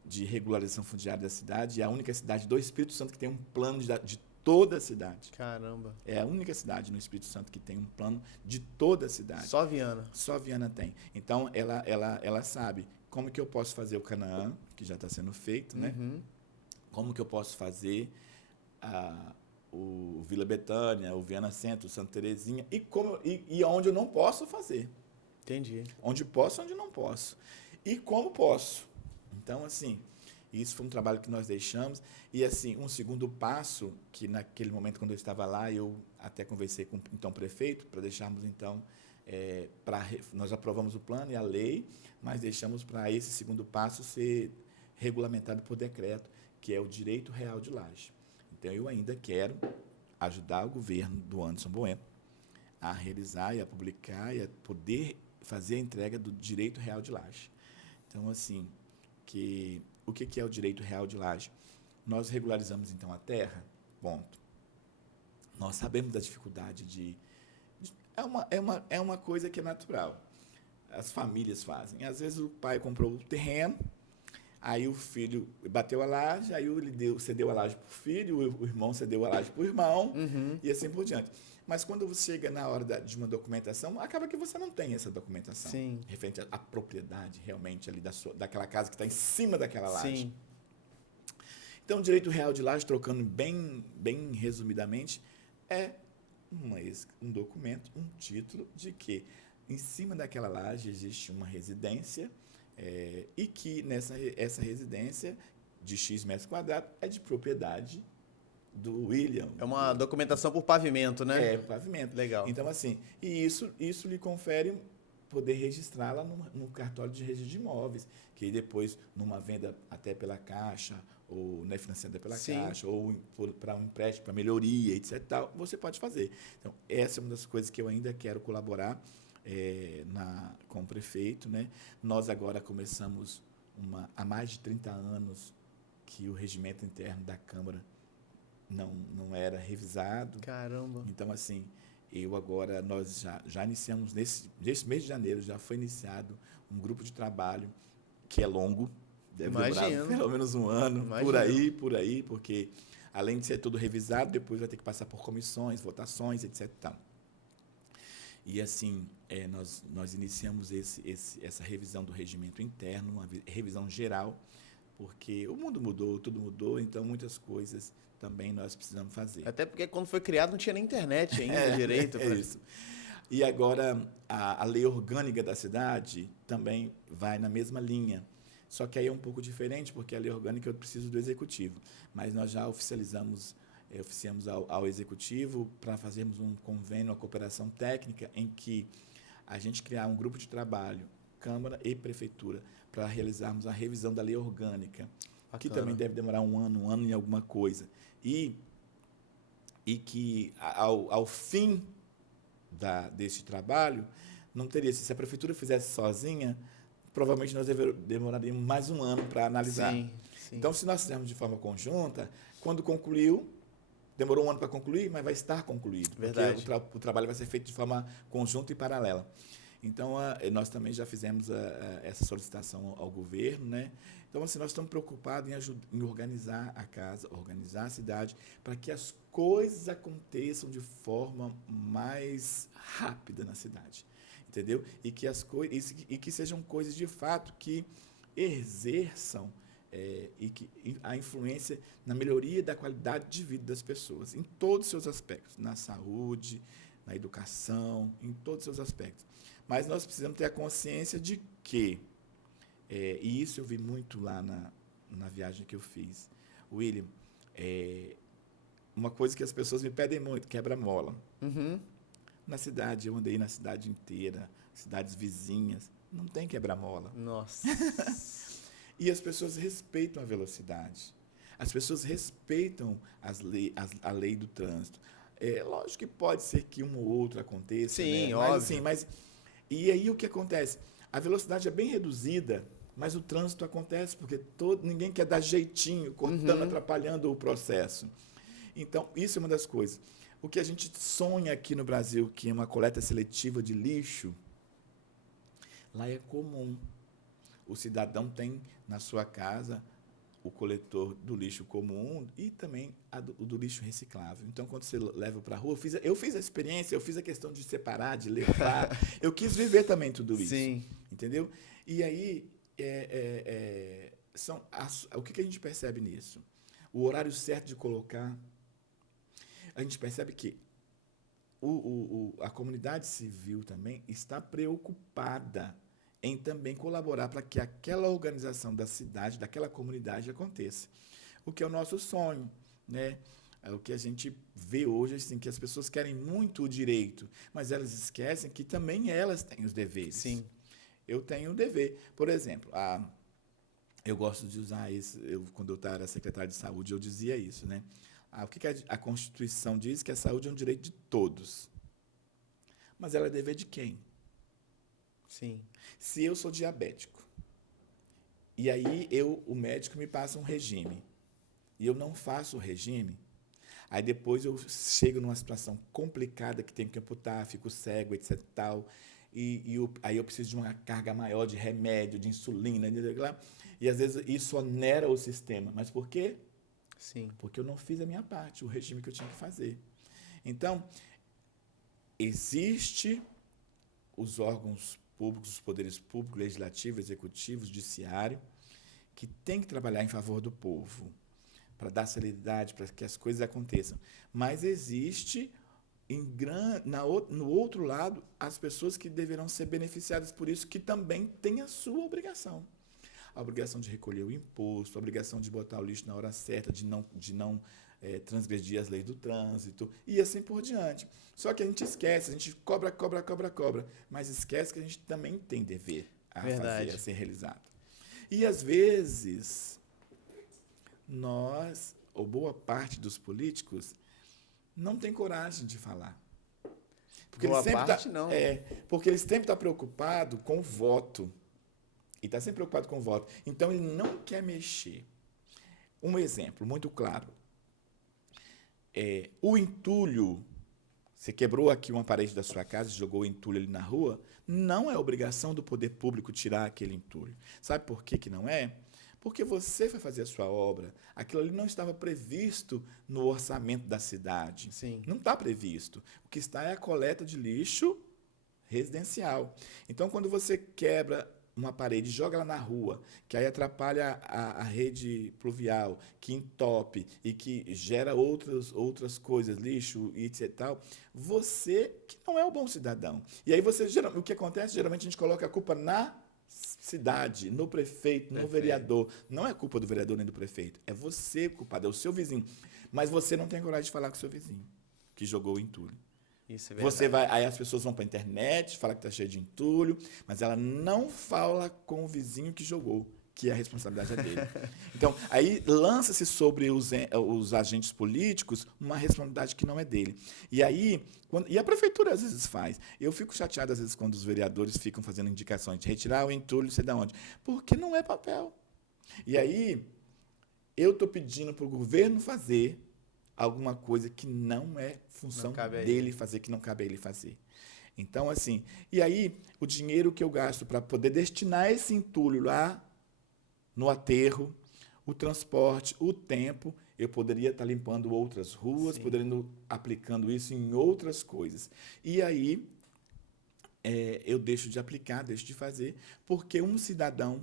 de regularização fundiária da cidade. É a única cidade do Espírito Santo que tem um plano de toda a cidade. Caramba. É a única cidade no Espírito Santo que tem um plano de toda a cidade. Só Viana. Só Viana tem. Então, ela sabe como que eu posso fazer o Canaã, que já está sendo feito, né? Como que eu posso fazer o Vila Betânia, o Viana Centro, o Santa Terezinha, e onde eu não posso fazer. Entendi. Onde posso, onde não posso. E como posso. Então, assim, isso foi um trabalho que nós deixamos. E, assim, um segundo passo, que naquele momento, quando eu estava lá, eu até conversei com o então prefeito, para deixarmos, então, nós aprovamos o plano e a lei, mas deixamos para esse segundo passo ser regulamentado por decreto, que é o direito real de laje. Então, eu ainda quero ajudar o governo do Anderson Bueno a realizar e a publicar e a poder fazer a entrega do direito real de laje. Então, assim, o que é o direito real de laje? Nós regularizamos, então, a terra, ponto. Nós sabemos da dificuldade é uma coisa que é natural. As famílias fazem. Às vezes, o pai comprou o terreno, aí o filho bateu a laje, aí ele cedeu a laje para o filho, o irmão cedeu a laje para o irmão, e assim por diante. Mas quando você chega na hora de uma documentação, acaba que você não tem essa documentação. Sim. Referente à propriedade, realmente, ali daquela casa que está em cima daquela laje. Sim. Então, o direito real de laje, trocando bem resumidamente, é um documento, um título de que em cima daquela laje existe uma residência e que essa residência de X metros quadrados é de propriedade do William. É uma documentação por pavimento, né? Pavimento. Legal. Então, assim, e isso lhe confere poder registrá-la no cartório de registro de imóveis, que depois, numa venda até pela Caixa, ou financiada pela Caixa, ou para um empréstimo, para melhoria, etc., tal, você pode fazer. Então, essa é uma das coisas que eu ainda quero colaborar com o prefeito, né? Nós agora começamos há mais de 30 anos que o regimento interno da Câmara não era revisado. Caramba. Então, assim, nós já iniciamos, nesse mês de janeiro, já foi iniciado um grupo de trabalho que é longo, deve demorar pelo menos um ano, por aí, porque além de ser tudo revisado, depois vai ter que passar por comissões, votações, etc. E, assim, nós iniciamos essa revisão do regimento interno, uma revisão geral, porque o mundo mudou, tudo mudou, então muitas coisas também nós precisamos fazer. Até porque quando foi criado não tinha nem internet ainda direito. Isso. E agora a lei orgânica da cidade também vai na mesma linha. Só que aí é um pouco diferente, porque a lei orgânica eu preciso do executivo. Mas nós já oficiamos ao executivo para fazermos um convênio, uma cooperação técnica, em que a gente criar um grupo de trabalho, Câmara e Prefeitura, para realizarmos a revisão da lei orgânica, que também deve demorar um ano e alguma coisa. E que, ao fim desse trabalho, não teria, se a Prefeitura fizesse sozinha, provavelmente nós demoraríamos mais um ano para analisar. Sim. Então, se nós fizermos de forma conjunta, quando concluiu, demorou um ano para concluir, mas vai estar concluído. Verdade. Porque o trabalho vai ser feito de forma conjunta e paralela. Então, nós também já fizemos essa solicitação ao governo, né? Então, assim, nós estamos preocupados em organizar a casa, organizar a cidade, para que as coisas aconteçam de forma mais rápida na cidade, entendeu? E que sejam coisas, de fato, que exerçam a influência na melhoria da qualidade de vida das pessoas, em todos os seus aspectos, na saúde, na educação, em todos os seus aspectos. Mas nós precisamos ter a consciência de que, e isso eu vi muito lá na viagem que eu fiz, William, uma coisa que as pessoas me pedem muito, quebra-mola. Uhum. Na cidade, eu andei na cidade inteira, cidades vizinhas, não tem quebra-mola. Nossa. E as pessoas respeitam a velocidade. As pessoas respeitam a lei do trânsito. Lógico que pode ser que um ou outro aconteça. Sim, né? óbvio. E aí o que acontece? A velocidade é bem reduzida, mas o trânsito acontece porque ninguém quer dar jeitinho, cortando, atrapalhando o processo. Então, isso é uma das coisas. O que a gente sonha aqui no Brasil, que é uma coleta seletiva de lixo, lá é comum. O cidadão tem na sua casa o coletor do lixo comum e também o do lixo reciclável. Então, quando você leva para a rua, eu fiz a experiência, eu fiz a questão de separar, de levar. Eu quis viver também tudo isso. Sim. Entendeu? E aí, o que a gente percebe nisso? O horário certo de colocar. A gente percebe que a comunidade civil também está preocupada em também colaborar para que aquela organização da cidade, daquela comunidade aconteça. O que é o nosso sonho, né? É o que a gente vê hoje, assim, que as pessoas querem muito o direito, mas elas esquecem que também elas têm os deveres. Sim. Eu tenho um dever. Por exemplo, eu gosto de usar isso, quando eu era secretário de saúde, eu dizia isso, né? O que a Constituição diz? Que a saúde é um direito de todos. Mas ela é dever de quem? Sim. Se eu sou diabético, e aí o médico me passa um regime, e eu não faço o regime, aí depois eu chego numa situação complicada que tenho que amputar, fico cego, etc. Tal, aí eu preciso de uma carga maior de remédio, de insulina, e às vezes isso onera o sistema. Mas por quê? Sim. Porque eu não fiz a minha parte, o regime que eu tinha que fazer. Então, existe os órgãos públicos, os poderes públicos, legislativo, executivo, judiciário, que tem que trabalhar em favor do povo, para dar celeridade, para que as coisas aconteçam. Mas existe, no outro lado, as pessoas que deverão ser beneficiadas por isso, que também têm a sua obrigação. A obrigação de recolher o imposto, a obrigação de botar o lixo na hora certa, de não transgredir as leis do trânsito, e assim por diante. Só que a gente esquece, a gente cobra, mas esquece que a gente também tem dever a fazer, a ser realizado. E, às vezes, nós, ou boa parte dos políticos, não tem coragem de falar. Porque porque eles sempre estão preocupados com o voto. E está sempre preocupado com o voto. Então, ele não quer mexer. Um exemplo muito claro. o entulho, você quebrou aqui uma parede da sua casa e jogou o entulho ali na rua, não é obrigação do poder público tirar aquele entulho. Sabe por que não é? Porque você vai fazer a sua obra. Aquilo ali não estava previsto no orçamento da cidade. Sim. Não está previsto. O que está é a coleta de lixo residencial. Então, quando você quebra uma parede, joga ela na rua, que aí atrapalha a rede pluvial, que entope e que gera outras coisas, lixo e etc. Você que não é o bom cidadão. E aí o que acontece? Geralmente a gente coloca a culpa na cidade, no prefeito, no vereador. Não é culpa do vereador nem do prefeito. É você culpado, é o seu vizinho. Mas você não tem coragem de falar com o seu vizinho, que jogou o entulho. Isso é verdade. Aí as pessoas vão para a internet, falam que está cheio de entulho, mas ela não fala com o vizinho que jogou, que a responsabilidade é dele. Então, aí lança-se sobre os agentes políticos uma responsabilidade que não é dele. E aí, e a prefeitura às vezes faz. Eu fico chateado às vezes quando os vereadores ficam fazendo indicações de retirar o entulho, não sei de onde, porque não é papel. E aí, eu estou pedindo para o governo fazer alguma coisa que não é função dele fazer, que não cabe a ele fazer. Então, assim, e aí o dinheiro que eu gasto para poder destinar esse entulho lá no aterro, o transporte, o tempo, eu poderia estar limpando outras ruas, poderia estar aplicando isso em outras coisas. E aí eu deixo de aplicar, deixo de fazer, porque um cidadão,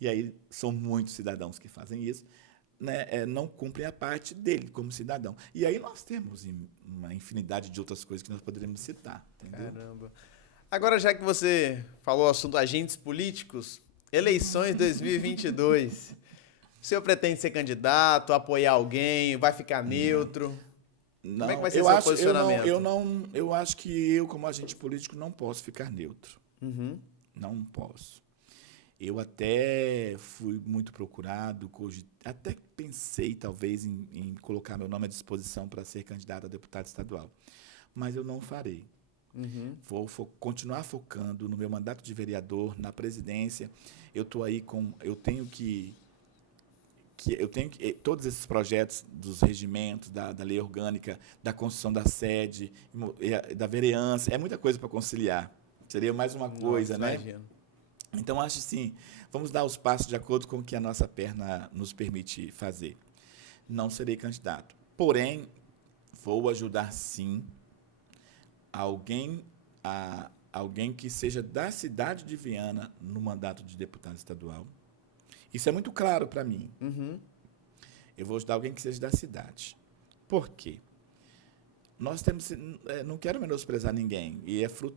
e aí são muitos cidadãos que fazem isso, né, não cumprem a parte dele como cidadão. E aí nós temos uma infinidade de outras coisas que nós poderíamos citar. Entendeu? Caramba. Agora, já que você falou o assunto agentes políticos, eleições 2022. O senhor pretende ser candidato, apoiar alguém, vai ficar neutro? Não, como é que vai ser seu posicionamento? Eu acho que eu, como agente político, não posso ficar neutro. Uhum. Não posso. Eu até fui muito procurado, até pensei, talvez, em colocar meu nome à disposição para ser candidato a deputado estadual. Mas eu não farei. Uhum. Vou continuar focando no meu mandato de vereador, na presidência. Eu estou aí eu tenho que todos esses projetos dos regimentos, da lei orgânica, da construção da sede, da vereança, é muita coisa para conciliar. Seria mais uma coisa, né? Imagino. Então, acho assim, vamos dar os passos de acordo com o que a nossa perna nos permite fazer. Não serei candidato. Porém, vou ajudar, sim, alguém que seja da cidade de Viana no mandato de deputado estadual. Isso é muito claro para mim. Uhum. Eu vou ajudar alguém que seja da cidade. Por quê? Nós temos, não quero menosprezar ninguém, e é fruto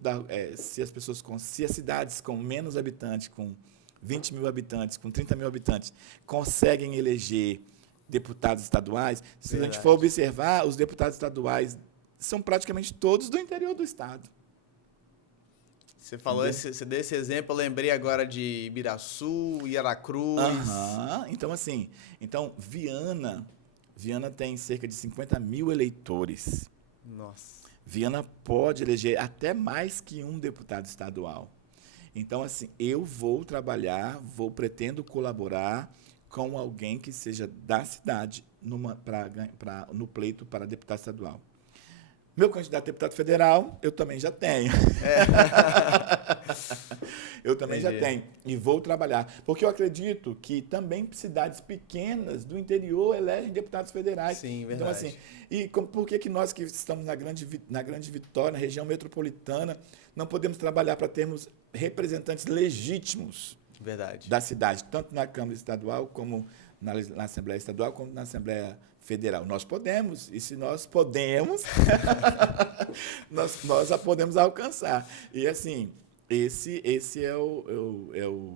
se as cidades com menos habitantes, com 20 mil habitantes, com 30 mil habitantes, conseguem eleger deputados estaduais, se a gente for observar, os deputados estaduais são praticamente todos do interior do estado. Você falou, você deu esse exemplo, eu lembrei agora de Ibiraçu, Aracruz. Então, assim, Viana tem cerca de 50 mil eleitores. Nossa. Viana pode eleger até mais que um deputado estadual. Então, assim, eu vou trabalhar, pretendo colaborar com alguém que seja da cidade no pleito para deputado estadual. Meu candidato a deputado federal, eu também já tenho. Eu também já tenho. E vou trabalhar. Porque eu acredito que também cidades pequenas do interior elegem deputados federais. Sim, verdade. Então, assim, por que nós que estamos na Grande Vitória, na região metropolitana, não podemos trabalhar para termos representantes legítimos da cidade, tanto na Câmara Estadual, como na Assembleia Estadual, como na Assembleia Federal? Nós podemos, e se nós podemos, nós a podemos alcançar. E, assim, esse é o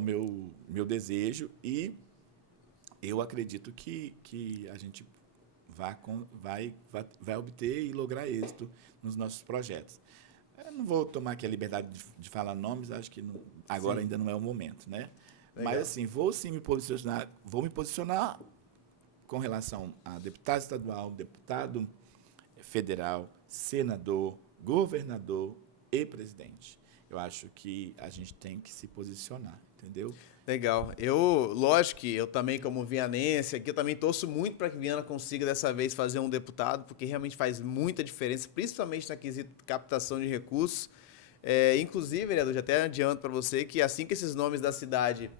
meu desejo, e eu acredito que a gente vai obter e lograr êxito nos nossos projetos. Eu não vou tomar aqui a liberdade de falar nomes, acho que agora ainda não é o momento, né? Legal. Mas, assim, vou me posicionar com relação a deputado estadual, deputado federal, senador, governador e presidente. Eu acho que a gente tem que se posicionar, entendeu? entendeu? Legal. Lógico que eu também, como vianense, aqui eu também torço muito para que Viana consiga dessa vez fazer um deputado, porque realmente faz muita diferença, principalmente na quesito captação de recursos. Inclusive, vereador, já até adianto para você que assim que esses nomes da cidade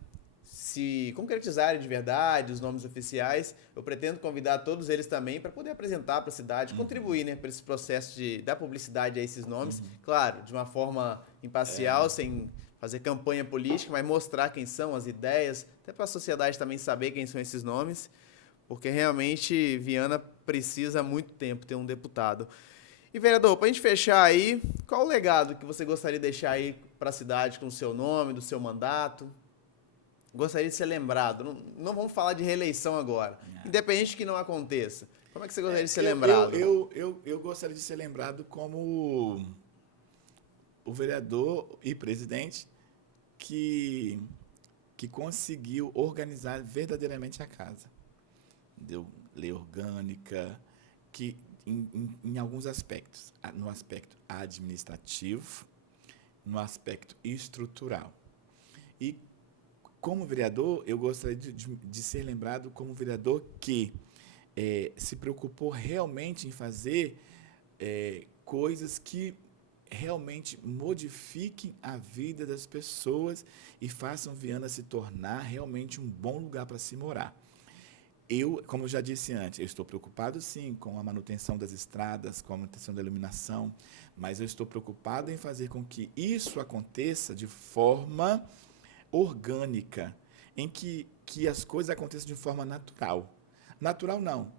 se concretizarem de verdade, os nomes oficiais, eu pretendo convidar todos eles também para poder apresentar para a cidade, contribuir, né, para esse processo de dar publicidade a esses nomes, claro, de uma forma imparcial, sem fazer campanha política, mas mostrar quem são, as ideias, até para a sociedade também saber quem são esses nomes, porque realmente Viana precisa há muito tempo ter um deputado. E, vereador, para a gente fechar aí, qual o legado que você gostaria de deixar aí para a cidade com o seu nome, do seu mandato? Gostaria de ser lembrado. Não vamos falar de reeleição agora. Independente de que não aconteça. Como é que você gostaria de ser lembrado? Eu gostaria de ser lembrado como o vereador e presidente que conseguiu organizar verdadeiramente a casa. Deu lei orgânica, que em alguns aspectos, no aspecto administrativo, no aspecto estrutural. E como vereador, eu gostaria de ser lembrado como vereador que se preocupou realmente em fazer coisas que realmente modifiquem a vida das pessoas e façam Viana se tornar realmente um bom lugar para se morar. Como eu já disse antes, eu estou preocupado, sim, com a manutenção das estradas, com a manutenção da iluminação, mas eu estou preocupado em fazer com que isso aconteça de forma orgânica, em que as coisas aconteçam de forma natural. Natural, não.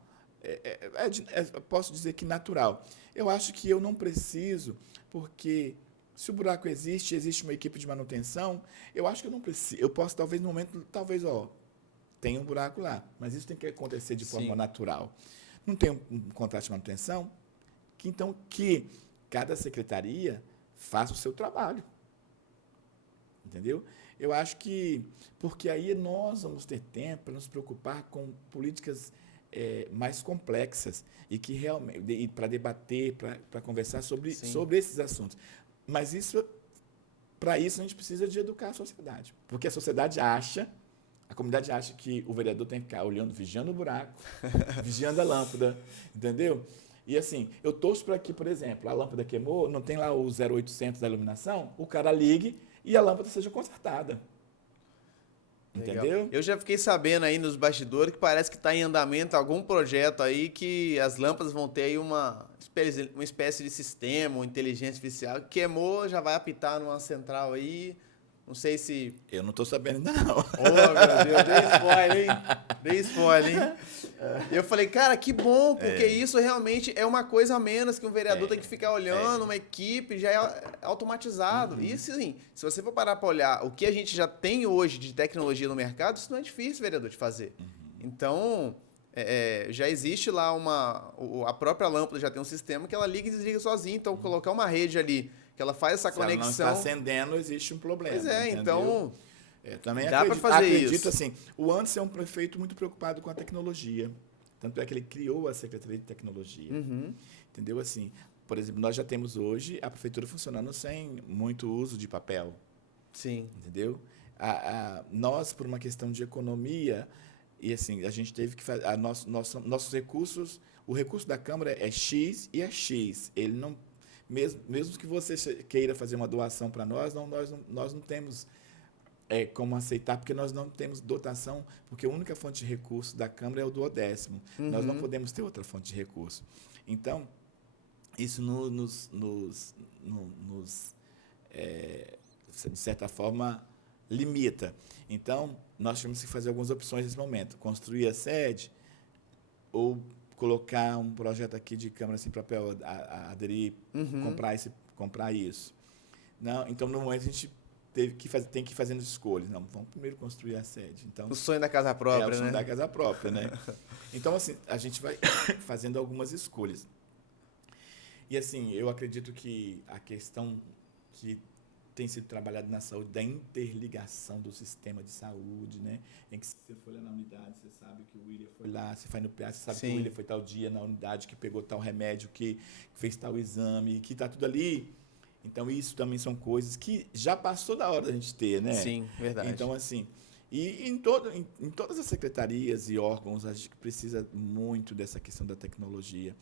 Posso dizer que natural. Eu acho que eu não preciso, porque se o buraco existe uma equipe de manutenção, eu acho que eu não preciso. Eu posso, talvez, no momento, tem um buraco lá, mas isso tem que acontecer de forma natural. Não tem um contrato de manutenção? Então, que cada secretaria faça o seu trabalho. Entendeu? Eu acho que, porque aí nós vamos ter tempo para nos preocupar com políticas mais complexas e que realmente para debater, para conversar sobre esses assuntos. Mas para isso a gente precisa de educar a sociedade, porque a sociedade a comunidade acha que o vereador tem que ficar olhando, vigiando o buraco, vigiando a lâmpada, entendeu? E assim, eu torço para que, por exemplo, a lâmpada queimou, não tem lá o 0800 da iluminação, o cara ligue e a lâmpada seja consertada. Legal. Entendeu? Eu já fiquei sabendo aí nos bastidores que parece que está em andamento algum projeto aí que as lâmpadas vão ter aí uma espécie de sistema, uma inteligência artificial. Queimou, já vai apitar numa central aí. Não sei se... Eu não estou sabendo ainda, não. Meu Deus, dei spoiler, hein? E eu falei, cara, que bom, porque isso realmente é uma coisa a menos que um vereador tem que ficar olhando, uma equipe, já é automatizado. E sim, se você for parar para olhar o que a gente já tem hoje de tecnologia no mercado, isso não é difícil, vereador, de fazer. Então, já existe lá a própria lâmpada já tem um sistema que ela liga e desliga sozinha, então colocar uma rede ali que ela faz essa conexão. Se ela não está acendendo, existe um problema. Pois é, entendeu? Então também dá para fazer acredito isso. Assim, o Anderson é um prefeito muito preocupado com a tecnologia. Tanto é que ele criou a Secretaria de Tecnologia. Entendeu? Assim, por exemplo, nós já temos hoje a prefeitura funcionando sem muito uso de papel. Sim. Entendeu? Nós, por uma questão de economia, e assim, a gente teve que fazer. Nossos recursos, o recurso da Câmara é X e é X. Ele não. Mesmo que você queira fazer uma doação para nós não temos como aceitar, porque nós não temos dotação, porque a única fonte de recurso da Câmara é o duodécimo. Nós não podemos ter outra fonte de recurso. Então, isso de certa forma, limita. Então, nós tivemos que fazer algumas opções nesse momento. Construir a sede ou colocar um projeto aqui de Câmara sem papel, aderir, comprar isso. Não, então, no momento, a gente tem que ir fazendo escolhas. Não, vamos primeiro construir a sede. Então, o sonho da casa própria, né? O sonho da casa própria, né? Então, assim, a gente vai fazendo algumas escolhas. E, assim, eu acredito que a questão que tem sido trabalhada na saúde, da interligação do sistema de saúde, né? Em que se você for lá na unidade, você sabe que o William foi lá, você vai no PA, você sabe que o William foi tal dia na unidade, que pegou tal remédio, que fez tal exame, que está tudo ali. Então, isso também são coisas que já passou da hora da gente ter, né? Sim, verdade. Então, assim, e em todas as secretarias e órgãos, a gente precisa muito dessa questão da tecnologia,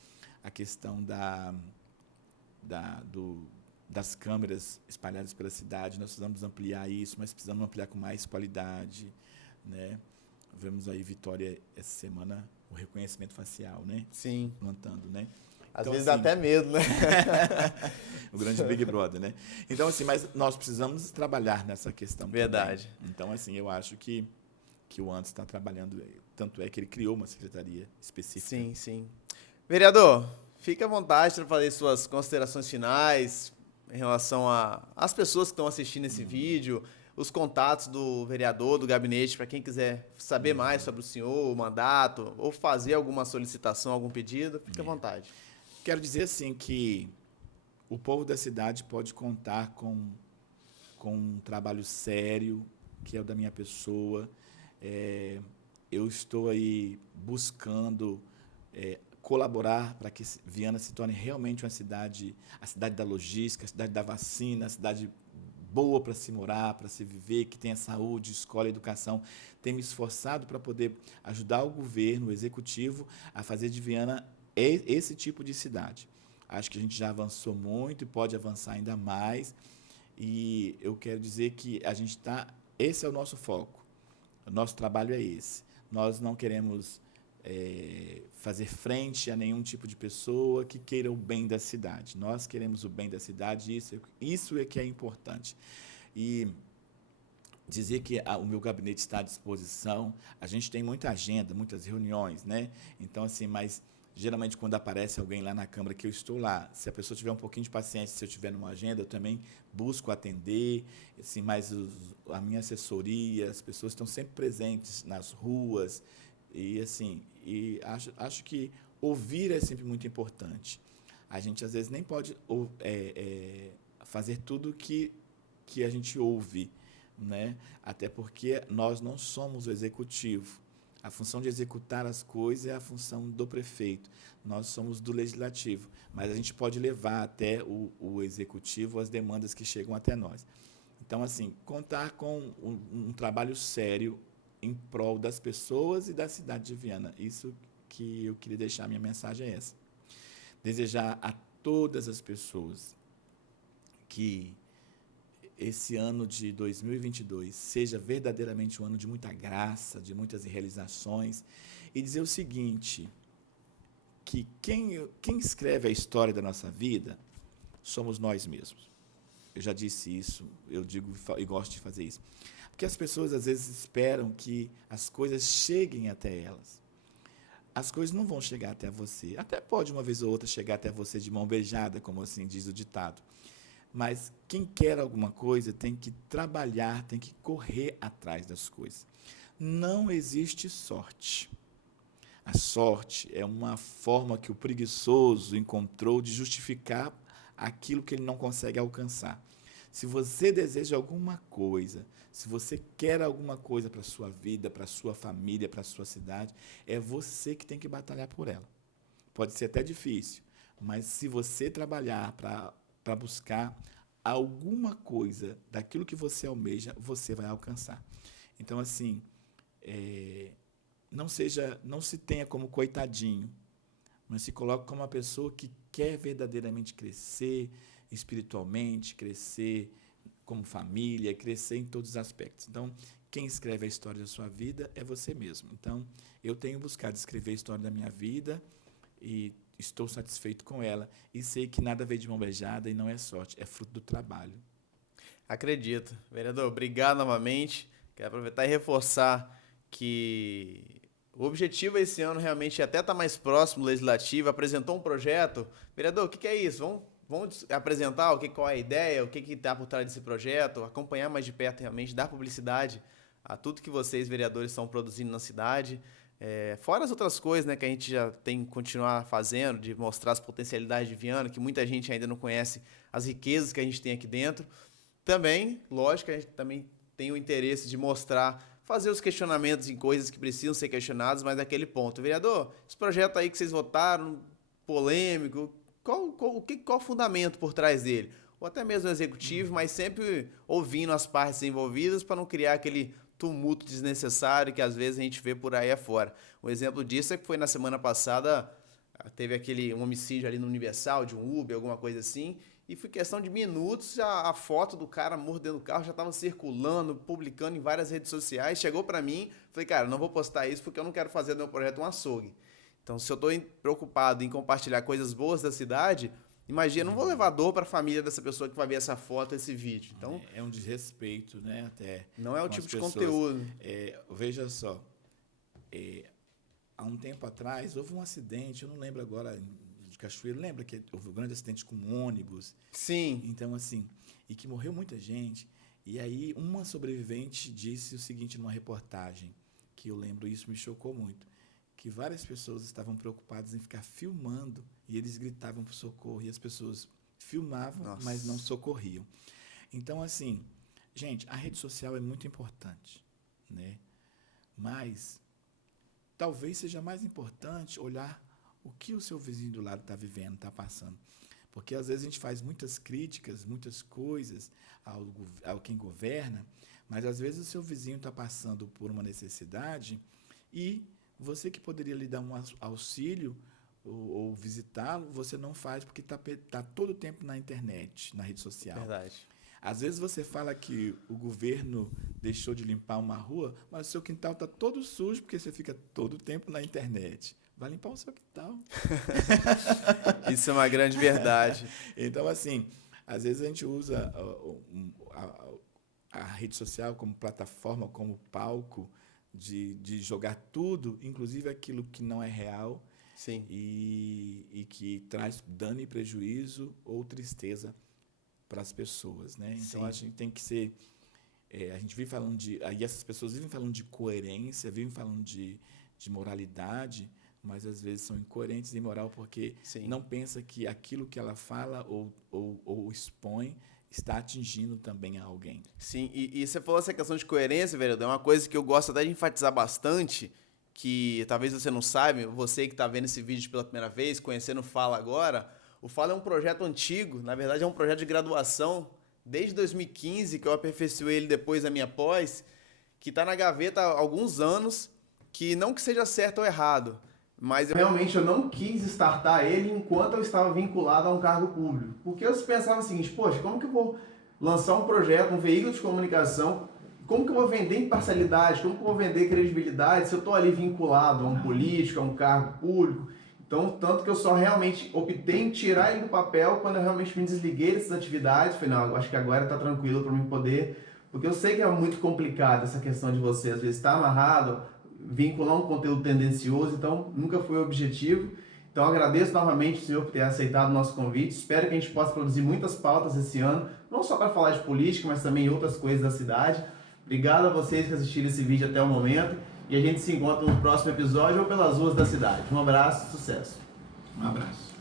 a questão das câmeras espalhadas pela cidade. Nós precisamos ampliar isso, mas precisamos ampliar com mais qualidade, né? Vemos aí, Vitória, essa semana, o reconhecimento facial, né? Sim. Plantando, né? Às Então, vezes assim, dá até medo, né? o grande Big Brother, né? Então, assim, mas nós precisamos trabalhar nessa questão Verdade. também. Então, assim, eu acho que o Anderson está trabalhando, tanto é que ele criou uma secretaria específica. Sim, sim. Vereador, fique à vontade para fazer suas considerações finais em relação às pessoas que estão assistindo esse vídeo, os contatos do vereador, do gabinete, para quem quiser saber mais sobre o senhor, o mandato, ou fazer alguma solicitação, algum pedido, fique à vontade. Quero dizer, assim, que o povo da cidade pode contar com um trabalho sério, que é o da minha pessoa. Eu estou aí buscando colaborar para que Viana se torne realmente uma cidade, a cidade da logística, a cidade da vacina, a cidade boa para se morar, para se viver, que tenha saúde, escola, educação. Tenho me esforçado para poder ajudar o governo, o executivo, a fazer de Viana esse tipo de cidade. Acho que a gente já avançou muito e pode avançar ainda mais. E eu quero dizer que a gente esse é o nosso foco. O nosso trabalho é esse. Nós não queremos fazer frente a nenhum tipo de pessoa que queira o bem da cidade. Nós queremos o bem da cidade, isso é que é importante. E dizer que o meu gabinete está à disposição, a gente tem muita agenda, muitas reuniões, né? Então, assim, mas geralmente quando aparece alguém lá na Câmara que eu estou lá, se a pessoa tiver um pouquinho de paciência, se eu tiver numa agenda, eu também busco atender, assim, mas a minha assessoria, as pessoas estão sempre presentes nas ruas, e assim, acho que ouvir é sempre muito importante. A gente às vezes nem pode fazer tudo que a gente ouve, né? Até porque nós não somos o executivo. A função de executar as coisas é a função do prefeito. Nós somos do legislativo, mas a gente pode levar até o executivo as demandas que chegam até nós. Então, assim, contar com um trabalho sério em prol das pessoas e da cidade de Viana. Isso que eu queria deixar, a minha mensagem é essa. Desejar a todas as pessoas que esse ano de 2022 seja verdadeiramente um ano de muita graça, de muitas realizações, e dizer o seguinte, que quem escreve a história da nossa vida somos nós mesmos. Eu já disse isso, eu digo e gosto de fazer isso. Porque as pessoas, às vezes, esperam que as coisas cheguem até elas. As coisas não vão chegar até você. Até pode, uma vez ou outra, chegar até você de mão beijada, como assim diz o ditado. Mas quem quer alguma coisa tem que trabalhar, tem que correr atrás das coisas. Não existe sorte. A sorte é uma forma que o preguiçoso encontrou de justificar aquilo que ele não consegue alcançar. Se você deseja alguma coisa, se você quer alguma coisa para a sua vida, para a sua família, para a sua cidade, é você que tem que batalhar por ela. Pode ser até difícil, mas se você trabalhar para buscar alguma coisa daquilo que você almeja, você vai alcançar. Então, assim, não se tenha como coitadinho, mas se coloque como uma pessoa que quer verdadeiramente crescer espiritualmente, crescer como família, crescer em todos os aspectos. Então, quem escreve a história da sua vida é você mesmo. Então, eu tenho buscado escrever a história da minha vida e estou satisfeito com ela e sei que nada veio de mão beijada e não é sorte, é fruto do trabalho. Acredito. Vereador, obrigado novamente. Quero aproveitar e reforçar que o objetivo esse ano realmente é até estar mais próximo do Legislativo. Apresentou um projeto. Vereador, o que é isso? Vamos apresentar qual é a ideia, o que está por trás desse projeto, acompanhar mais de perto realmente, dar publicidade a tudo que vocês, vereadores, estão produzindo na cidade. Fora as outras coisas, né, que a gente já tem que continuar fazendo, de mostrar as potencialidades de Viana, que muita gente ainda não conhece as riquezas que a gente tem aqui dentro. Também, lógico, a gente também tem o interesse de mostrar, fazer os questionamentos em coisas que precisam ser questionadas, mas naquele ponto. Vereador, esse projeto aí que vocês votaram, polêmico, qual o fundamento por trás dele? ou até mesmo o executivo, mas sempre ouvindo as partes envolvidas para não criar aquele tumulto desnecessário que às vezes a gente vê por aí afora. Um exemplo disso é que foi na semana passada, teve um homicídio ali no Universal, de um Uber, alguma coisa assim, e foi questão de minutos, a foto do cara morto dentro do carro já estava circulando, publicando em várias redes sociais, chegou para mim, falei, cara, não vou postar isso porque eu não quero fazer do meu projeto um açougue. Então, se eu estou preocupado em compartilhar coisas boas da cidade, imagina, eu não vou levar dor para a família dessa pessoa que vai ver essa foto, esse vídeo. Então, é um desrespeito, né? Até não é o tipo de pessoas. conteúdo. Veja só, há um tempo atrás houve um acidente, eu não lembro agora, de Cachoeiro, lembra que houve um grande acidente com um ônibus? Sim. Então, assim, e que morreu muita gente. E aí, uma sobrevivente disse o seguinte numa reportagem, que eu lembro, isso me chocou muito, que várias pessoas estavam preocupadas em ficar filmando e eles gritavam por socorro e as pessoas filmavam, Nossa, mas não socorriam. Então, assim, gente, a rede social é muito importante, né? Mas talvez seja mais importante olhar o que o seu vizinho do lado está vivendo, está passando. Porque às vezes a gente faz muitas críticas, muitas coisas ao quem governa, mas às vezes o seu vizinho está passando por uma necessidade e você que poderia lhe dar um auxílio ou visitá-lo, você não faz porque está todo o tempo na internet, na rede social. Verdade. Às vezes você fala que o governo deixou de limpar uma rua, mas o seu quintal está todo sujo porque você fica todo o tempo na internet. Vai limpar o seu quintal. Isso é uma grande verdade. Então, assim, às vezes a gente usa a rede social como plataforma, como palco, de jogar tudo, inclusive aquilo que não é real. Sim. E que traz dano e prejuízo ou tristeza para as pessoas, né? Então, Sim. a gente tem que ser... a gente vive falando aí essas pessoas vivem falando de coerência, vivem falando de moralidade, mas às vezes são incoerentes e imoral porque Sim. não pensa que aquilo que ela fala ou expõe está atingindo também a alguém. Sim, e você falou essa questão de coerência, vereador, é uma coisa que eu gosto até de enfatizar bastante, que talvez você não saiba, você que está vendo esse vídeo pela primeira vez, conhecendo o Fala agora, o Fala é um projeto antigo, na verdade é um projeto de graduação, desde 2015, que eu aperfeiçoei ele depois da minha pós, que está na gaveta há alguns anos, que não que seja certo ou errado, mas realmente eu não quis startar ele enquanto eu estava vinculado a um cargo público. Porque eu pensava o seguinte, poxa, como que eu vou lançar um projeto, um veículo de comunicação, como que eu vou vender imparcialidade, como que eu vou vender credibilidade se eu estou ali vinculado a um político, a um cargo público? Então, tanto que eu só realmente optei em tirar ele do papel quando eu realmente me desliguei dessas atividades. Falei, não, acho que agora está tranquilo para mim poder... Porque eu sei que é muito complicado essa questão de você, às vezes, estar amarrado, vincular um conteúdo tendencioso, então nunca foi o objetivo. Então agradeço novamente o senhor por ter aceitado o nosso convite, espero que a gente possa produzir muitas pautas esse ano, não só para falar de política, mas também outras coisas da cidade. Obrigado a vocês que assistiram esse vídeo até o momento e a gente se encontra no próximo episódio ou pelas ruas da cidade. Um abraço, sucesso! Um abraço!